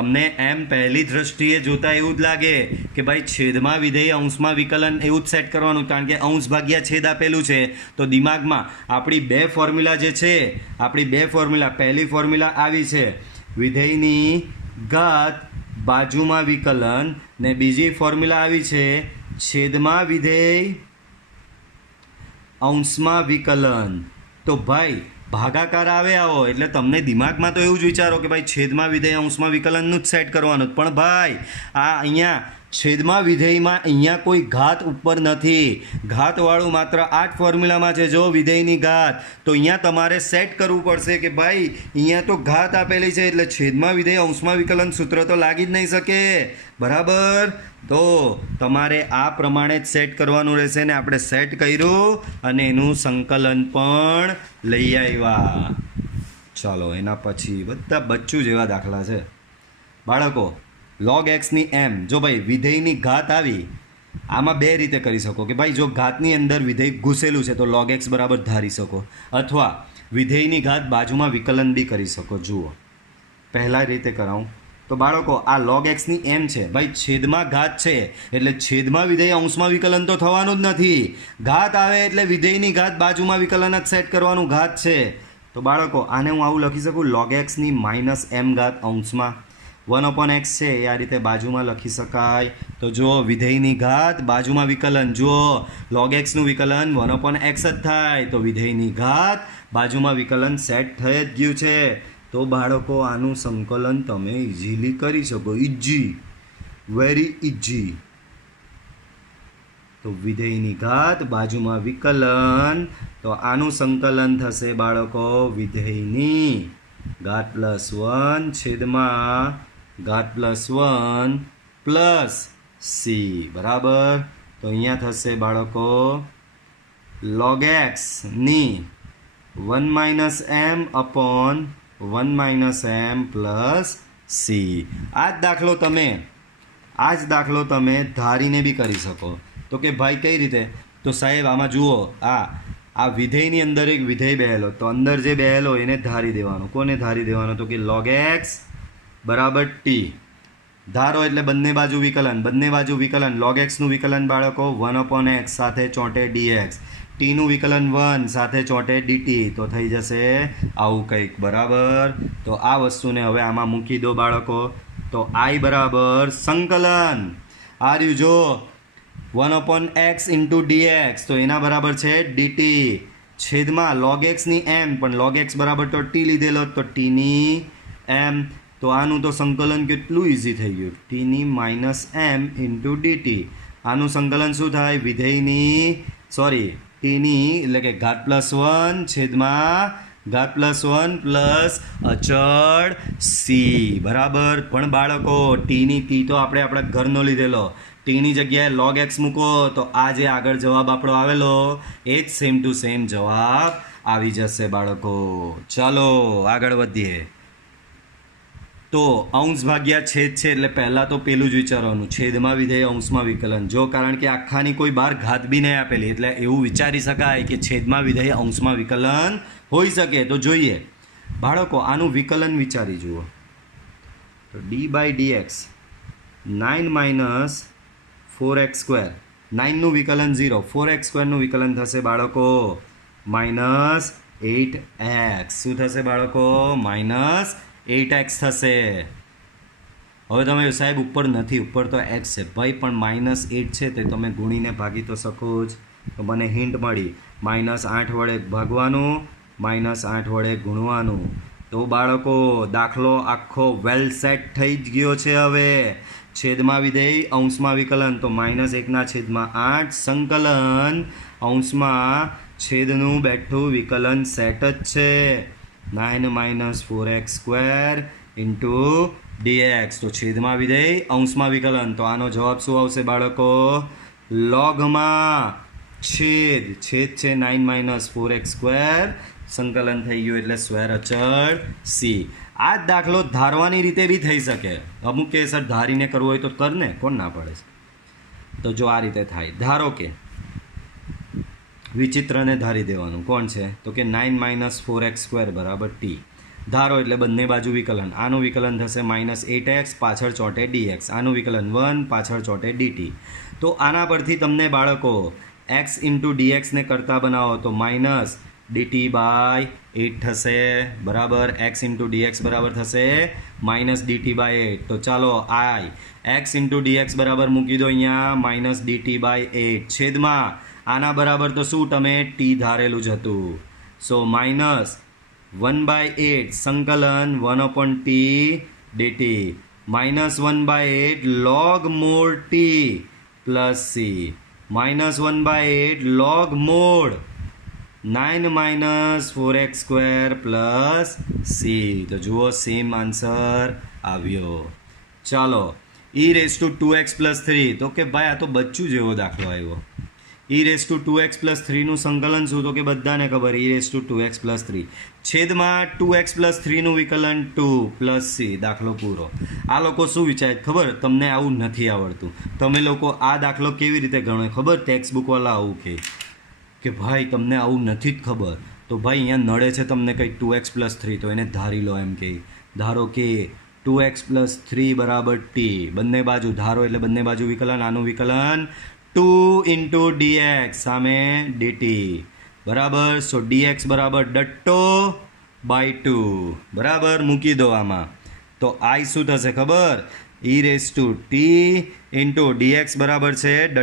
અમને? એમ પહેલી દ્રષ્ટિએ જોતા એવું જ લાગે કે ભાઈ છેદમાં વિધેય અંશમાં વિકલન એવું જ સેટ કરવાનું, કારણ કે અંશ ભાગ્યા છેદ આપેલું છે. તો દિમાગમાં આપણી બે ફોર્મ્યુલા જે છે, આપણી બે ફોર્મ્યુલા, પહેલી ફોર્મ્યુલા આવી છે વિધેયની ઘાત બાજુમાં વિકલન, ને બીજી ફોર્મ્યુલા આવી છે છેદમાં વિધેય અંશમાં વિકલન. તો ભાઈ ભાગાકાર આવે આવો એટલે તમને દિમાગમાં તો એવું જ વિચારો કે ભાઈ છેદમાં વિધેય અંશમાં વિકલનનું જ સેટ કરવાનું. પણ ભાઈ આ અહીંયા છેદમાં વિધેયમાં અહીંયા કોઈ ઘાત ઉપર નથી, ઘાતવાળું માત્ર આ જ ફોર્મ્યુલામાં છે. જો વિધેયની ઘાત તો અહીંયા તમારે સેટ કરવું પડશે કે ભાઈ અહીંયા તો ઘાત આપેલી છે એટલે છેદમાં વિધેય અંશમાં વિકલન સૂત્ર તો લાગી જ નહીં શકે. બરાબર. તો તમારે આ પ્રમાણે જ સેટ કરવાનું રહેશે ને આપણે સેટ કર્યું અને એનું સંકલન પણ લઈ આવ્યા. ચાલો એના પછી બધા બચ્ચું જેવા દાખલા છે બાળકો. log x ની m. જો ભાઈ વિધેયની ઘાત આવી, આમાં બે રીતે કરી શકો કે ભાઈ જો ઘાતની અંદર વિધેય ઘૂસેલું છે તો log x બરાબર ધારી શકો, અથવા વિધેયની ઘાત બાજુમાં વિકલન બી કરી શકો. જુઓ પહેલા રીતે કરાવું તો બાળકો આ log x ની m છે ભાઈ, છેદમાં ઘાત છે એટલે છેદમાં વિધેય અંશમાં વિકલન તો થવાનું જ નથી. ઘાત આવે એટલે વિધેયની ઘાત બાજુમાં વિકલન જ સેટ કરવાનું. ઘાત છે તો બાળકો આને હું આવું લખી શકું log x ની -m ઘાત અંશમાં 1/x છે એ આ રીતે બાજુમાં લખી શકાય. તો જો વિધેયની ઘાત બાજુમાં વિકલન, જુઓ log x નું વિકલન 1/x જ થાય તો વિધેયની ઘાત બાજુમાં વિકલન સેટ થઈ જ ગયું છે. તો બાળકો આનું સંકલન તમે ઇઝીલી કરી શકો. Easy, very easy. તો વિધેયની ઘાત બાજુમાં વિકલન, તો આનું સંકલન થશે બાળકો વિધેયની ઘાત +1 છેદમાં ઘાત +1 પ્લસ સી. બરાબર. તો અહીંયા થશે બાળકો log x ની 1 - m/1 - m પ્લસ સી. આ જ દાખલો તમે ધારીને બી કરી શકો. તો કે ભાઈ કઈ રીતે? તો સાહેબ આમાં જુઓ આ વિધેયની અંદર એક વિધેય બેહેલો, તો અંદર જે બેહેલો એને ધારી દેવાનો. કોને ધારી દેવાનો? તો કે log x બરાબર t. ધારો એટલે બંને બાજુ વિકલન, બંને બાજુ વિકલન. log x નું વિકલન બાળકો 1/x સાથે ચોંટે dx, t નું વિકલન 1 સાથે ચોંટે dt. તો થઈ જશે આવું કંઈક. બરાબર. તો આ વસ્તુને હવે આમાં મૂકી દો બાળકો. તો i બરાબર સંકલન આ રહ્યું જો 1/x into dx, તો એના બરાબર છે dt છેદમાં log x ની m, પણ log x બરાબર તો t લીધેલો તો t ની m. તો આનું તો સંકલન કેટલું ઇઝી થઈ ગયું, t ની -m into dt. આનું સંકલન શું થાય? વિધેયની t ની એટલે કે ઘાત +1 છેદમાં ઘાત +1 પ્લસ અચળ સી. બરાબર. પણ બાળકો t તો આપણે આપણા ઘરનો લીધેલો, t ની જગ્યાએ log x મૂકો તો આ જે આગળ જવાબ આપણો આવેલો એ જ સેમ ટુ સેમ જવાબ આવી જશે બાળકો. ચાલો આગળ વધીએ. તો અંશ ભાગ્યા છેદ છે એટલે પહેલાં તો પેલું જ વિચારવાનું, છેદમાં વિધેય અંશમાં વિકલન. જો કારણ કે આખાની કોઈ બહાર ઘાત બી નહીં આપેલી એટલે એવું વિચારી શકાય કે છેદમાં વિધેય અંશમાં વિકલન હોઈ શકે. તો જોઈએ બાળકો આનું વિકલન વિચારી જુઓ. તો d/dx 9 - 4x², 9 નું વિકલન 0, 4x² નું વિકલન થશે બાળકો -8x. શું થશે બાળકો? -8x થશે. હવે તમે સાહેબ ઉપર નથી, ઉપર તો એક્સ છે ભાઈ, પણ -8 છે તે તમે ગુણીને ભાગી તો શકો જ. તો મને હિન્ટ મળી, -8 વડે ભાગવાનું, -8 વડે ગુણવાનું. તો બાળકો દાખલો આખો વેલ સેટ થઈ જ ગયો છે. હવે છેદમાં વિધેય અંશમાં વિકલન, તો -1/8 સંકલન અંશમાં છેદનું બેઠું વિકલન સેટ જ છે. 9 - 4x² ઇન્ટુ dx. તો છેદમાં વિધેય અંશમાં વિકલન, તો આનો જવાબ શું આવશે બાળકો? લોગમાં છેદ છે 9 - 4x², સંકલન થઈ ગયું એટલે સ્ક્વેર અચળ સી. આ જ દાખલો ધારવાની રીતે બી થઈ શકે. અમુક કે સર ધારીને કરવું હોય તો કર ને, કોણ ના પડે છે? તો જો આ રીતે થાય, ધારો કે વિચિત્રને ધારી દેવાનું. કોણ છે? તો કે 9 - 4x² બરાબર t. ધારો એટલે બંને બાજુ વિકલન. આનું વિકલન થશે -8x, પાછળ ચોટે dx. આનું વિકલન 1, પાછળ ચોટે dt. તો આના પરથી તમને બાળકો x ઇન્ટુ dx ને કરતા બનાવો તો -dt/8 થશે બરાબર. x ઇન્ટુ dx બરાબર થશે -dt/8. તો ચાલો x ઇન્ટુ dx બરાબર મૂકી દો અહીંયા -dt/8 છેદમાં આના બરાબર તો શું તમે t ધારેલું જ હતું. સો -1/8 સંકલન 1/t dt, -1/8 log mod t plus c, -1/8 log mod 9 - 4x² plus c. તો જુઓ સેમ આન્સર આવ્યો. ચાલો e2x + 3, તો કે ભાઈ આ તો બચ્ચું જેવો દાખલો આવ્યો. e2x + 3 નું સંકલન શું? તો કે બધાને ખબર e2x + 3 છેદમાં 2x + 3 નું વિકલન 2 પ્લસ c. દાખલો પૂરો. આ લોકો શું વિચારે ખબર? તમને આવું નથી આવડતું. તમે લોકો આ દાખલો કેવી રીતે ગણો ખબર? ટેક્સ્ટ બુકવાળા આવું કે ભાઈ તમને આવું નથી જ ખબર. તો ભાઈ અહીંયા નડે છે તમને કંઈ 2x + 3, તો એને ધારી લો એમ કે. ધારો કે 2x + 3 બરાબર t. બંને બાજુ ધારો એટલે બંને બાજુ વિકલન. આનું વિકલન 2 ઇન્ટુ dx સામે dt બરાબર. સો dx બરાબર .2 બરાબર. મૂકી દો આમાં. તો i શું થશે ખબર? e⁻t ઇન્ટુ dx બરાબર છે .2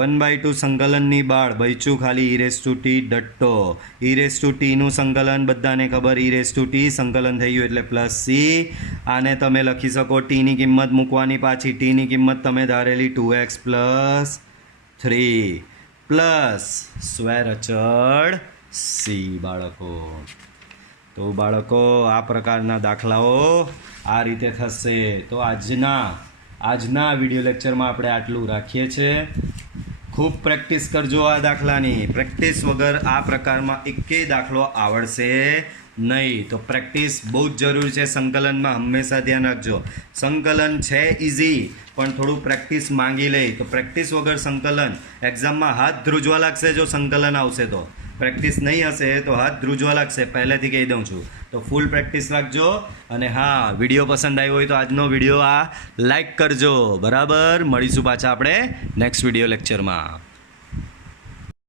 1/2 સંકલનની બાળ બચ્યું ખાલી e⁻t ડટ્ટો. e⁻t નું સંકલન બધાને ખબર e⁻t સંકલન થઈ ગયું એટલે પ્લસ c. આને તમે લખી શકો t ની કિંમત મૂકવાની પાછી. t ની કિંમત તમે ધારેલી 2x + 3 પ્લસ સ્ક્વેર અચળ c બાળકો. તો બાળકો આ પ્રકારના દાખલાઓ આ રીતે થશે. તો આજના વિડીયો લેક્ચરમાં આપણે આટલું રાખીએ છીએ. ખૂબ પ્રેક્ટિસ કરજો આ દાખલાની. પ્રેક્ટિસ વગર આ પ્રકારમાં એકેય દાખલો આવડશે નહીં. તો પ્રેક્ટિસ બહુ જ જરૂરી છે. સંકલનમાં હંમેશા ધ્યાન રાખજો. સંકલન છે ઇઝી, પણ થોડું પ્રેક્ટિસ માંગી લે. તો પ્રેક્ટિસ વગર સંકલન એક્ઝામમાં હાથ ધ્રુજવા લાગશે. જો સંકલન આવશે તો પ્રેક્ટિસ નહીં હશે તો હાથ ધ્રુજવા લાગશે, પહેલેથી કહી દઉં છું. તો ફૂલ પ્રેક્ટિસ રાખજો. અને હા, વિડીયો પસંદ આવ્યો હોય તો આજનો વિડીયો લાઈક કરજો બરાબર. મળીશું પાછા આપણે નેક્સ્ટ વિડીયો લેક્ચરમાં.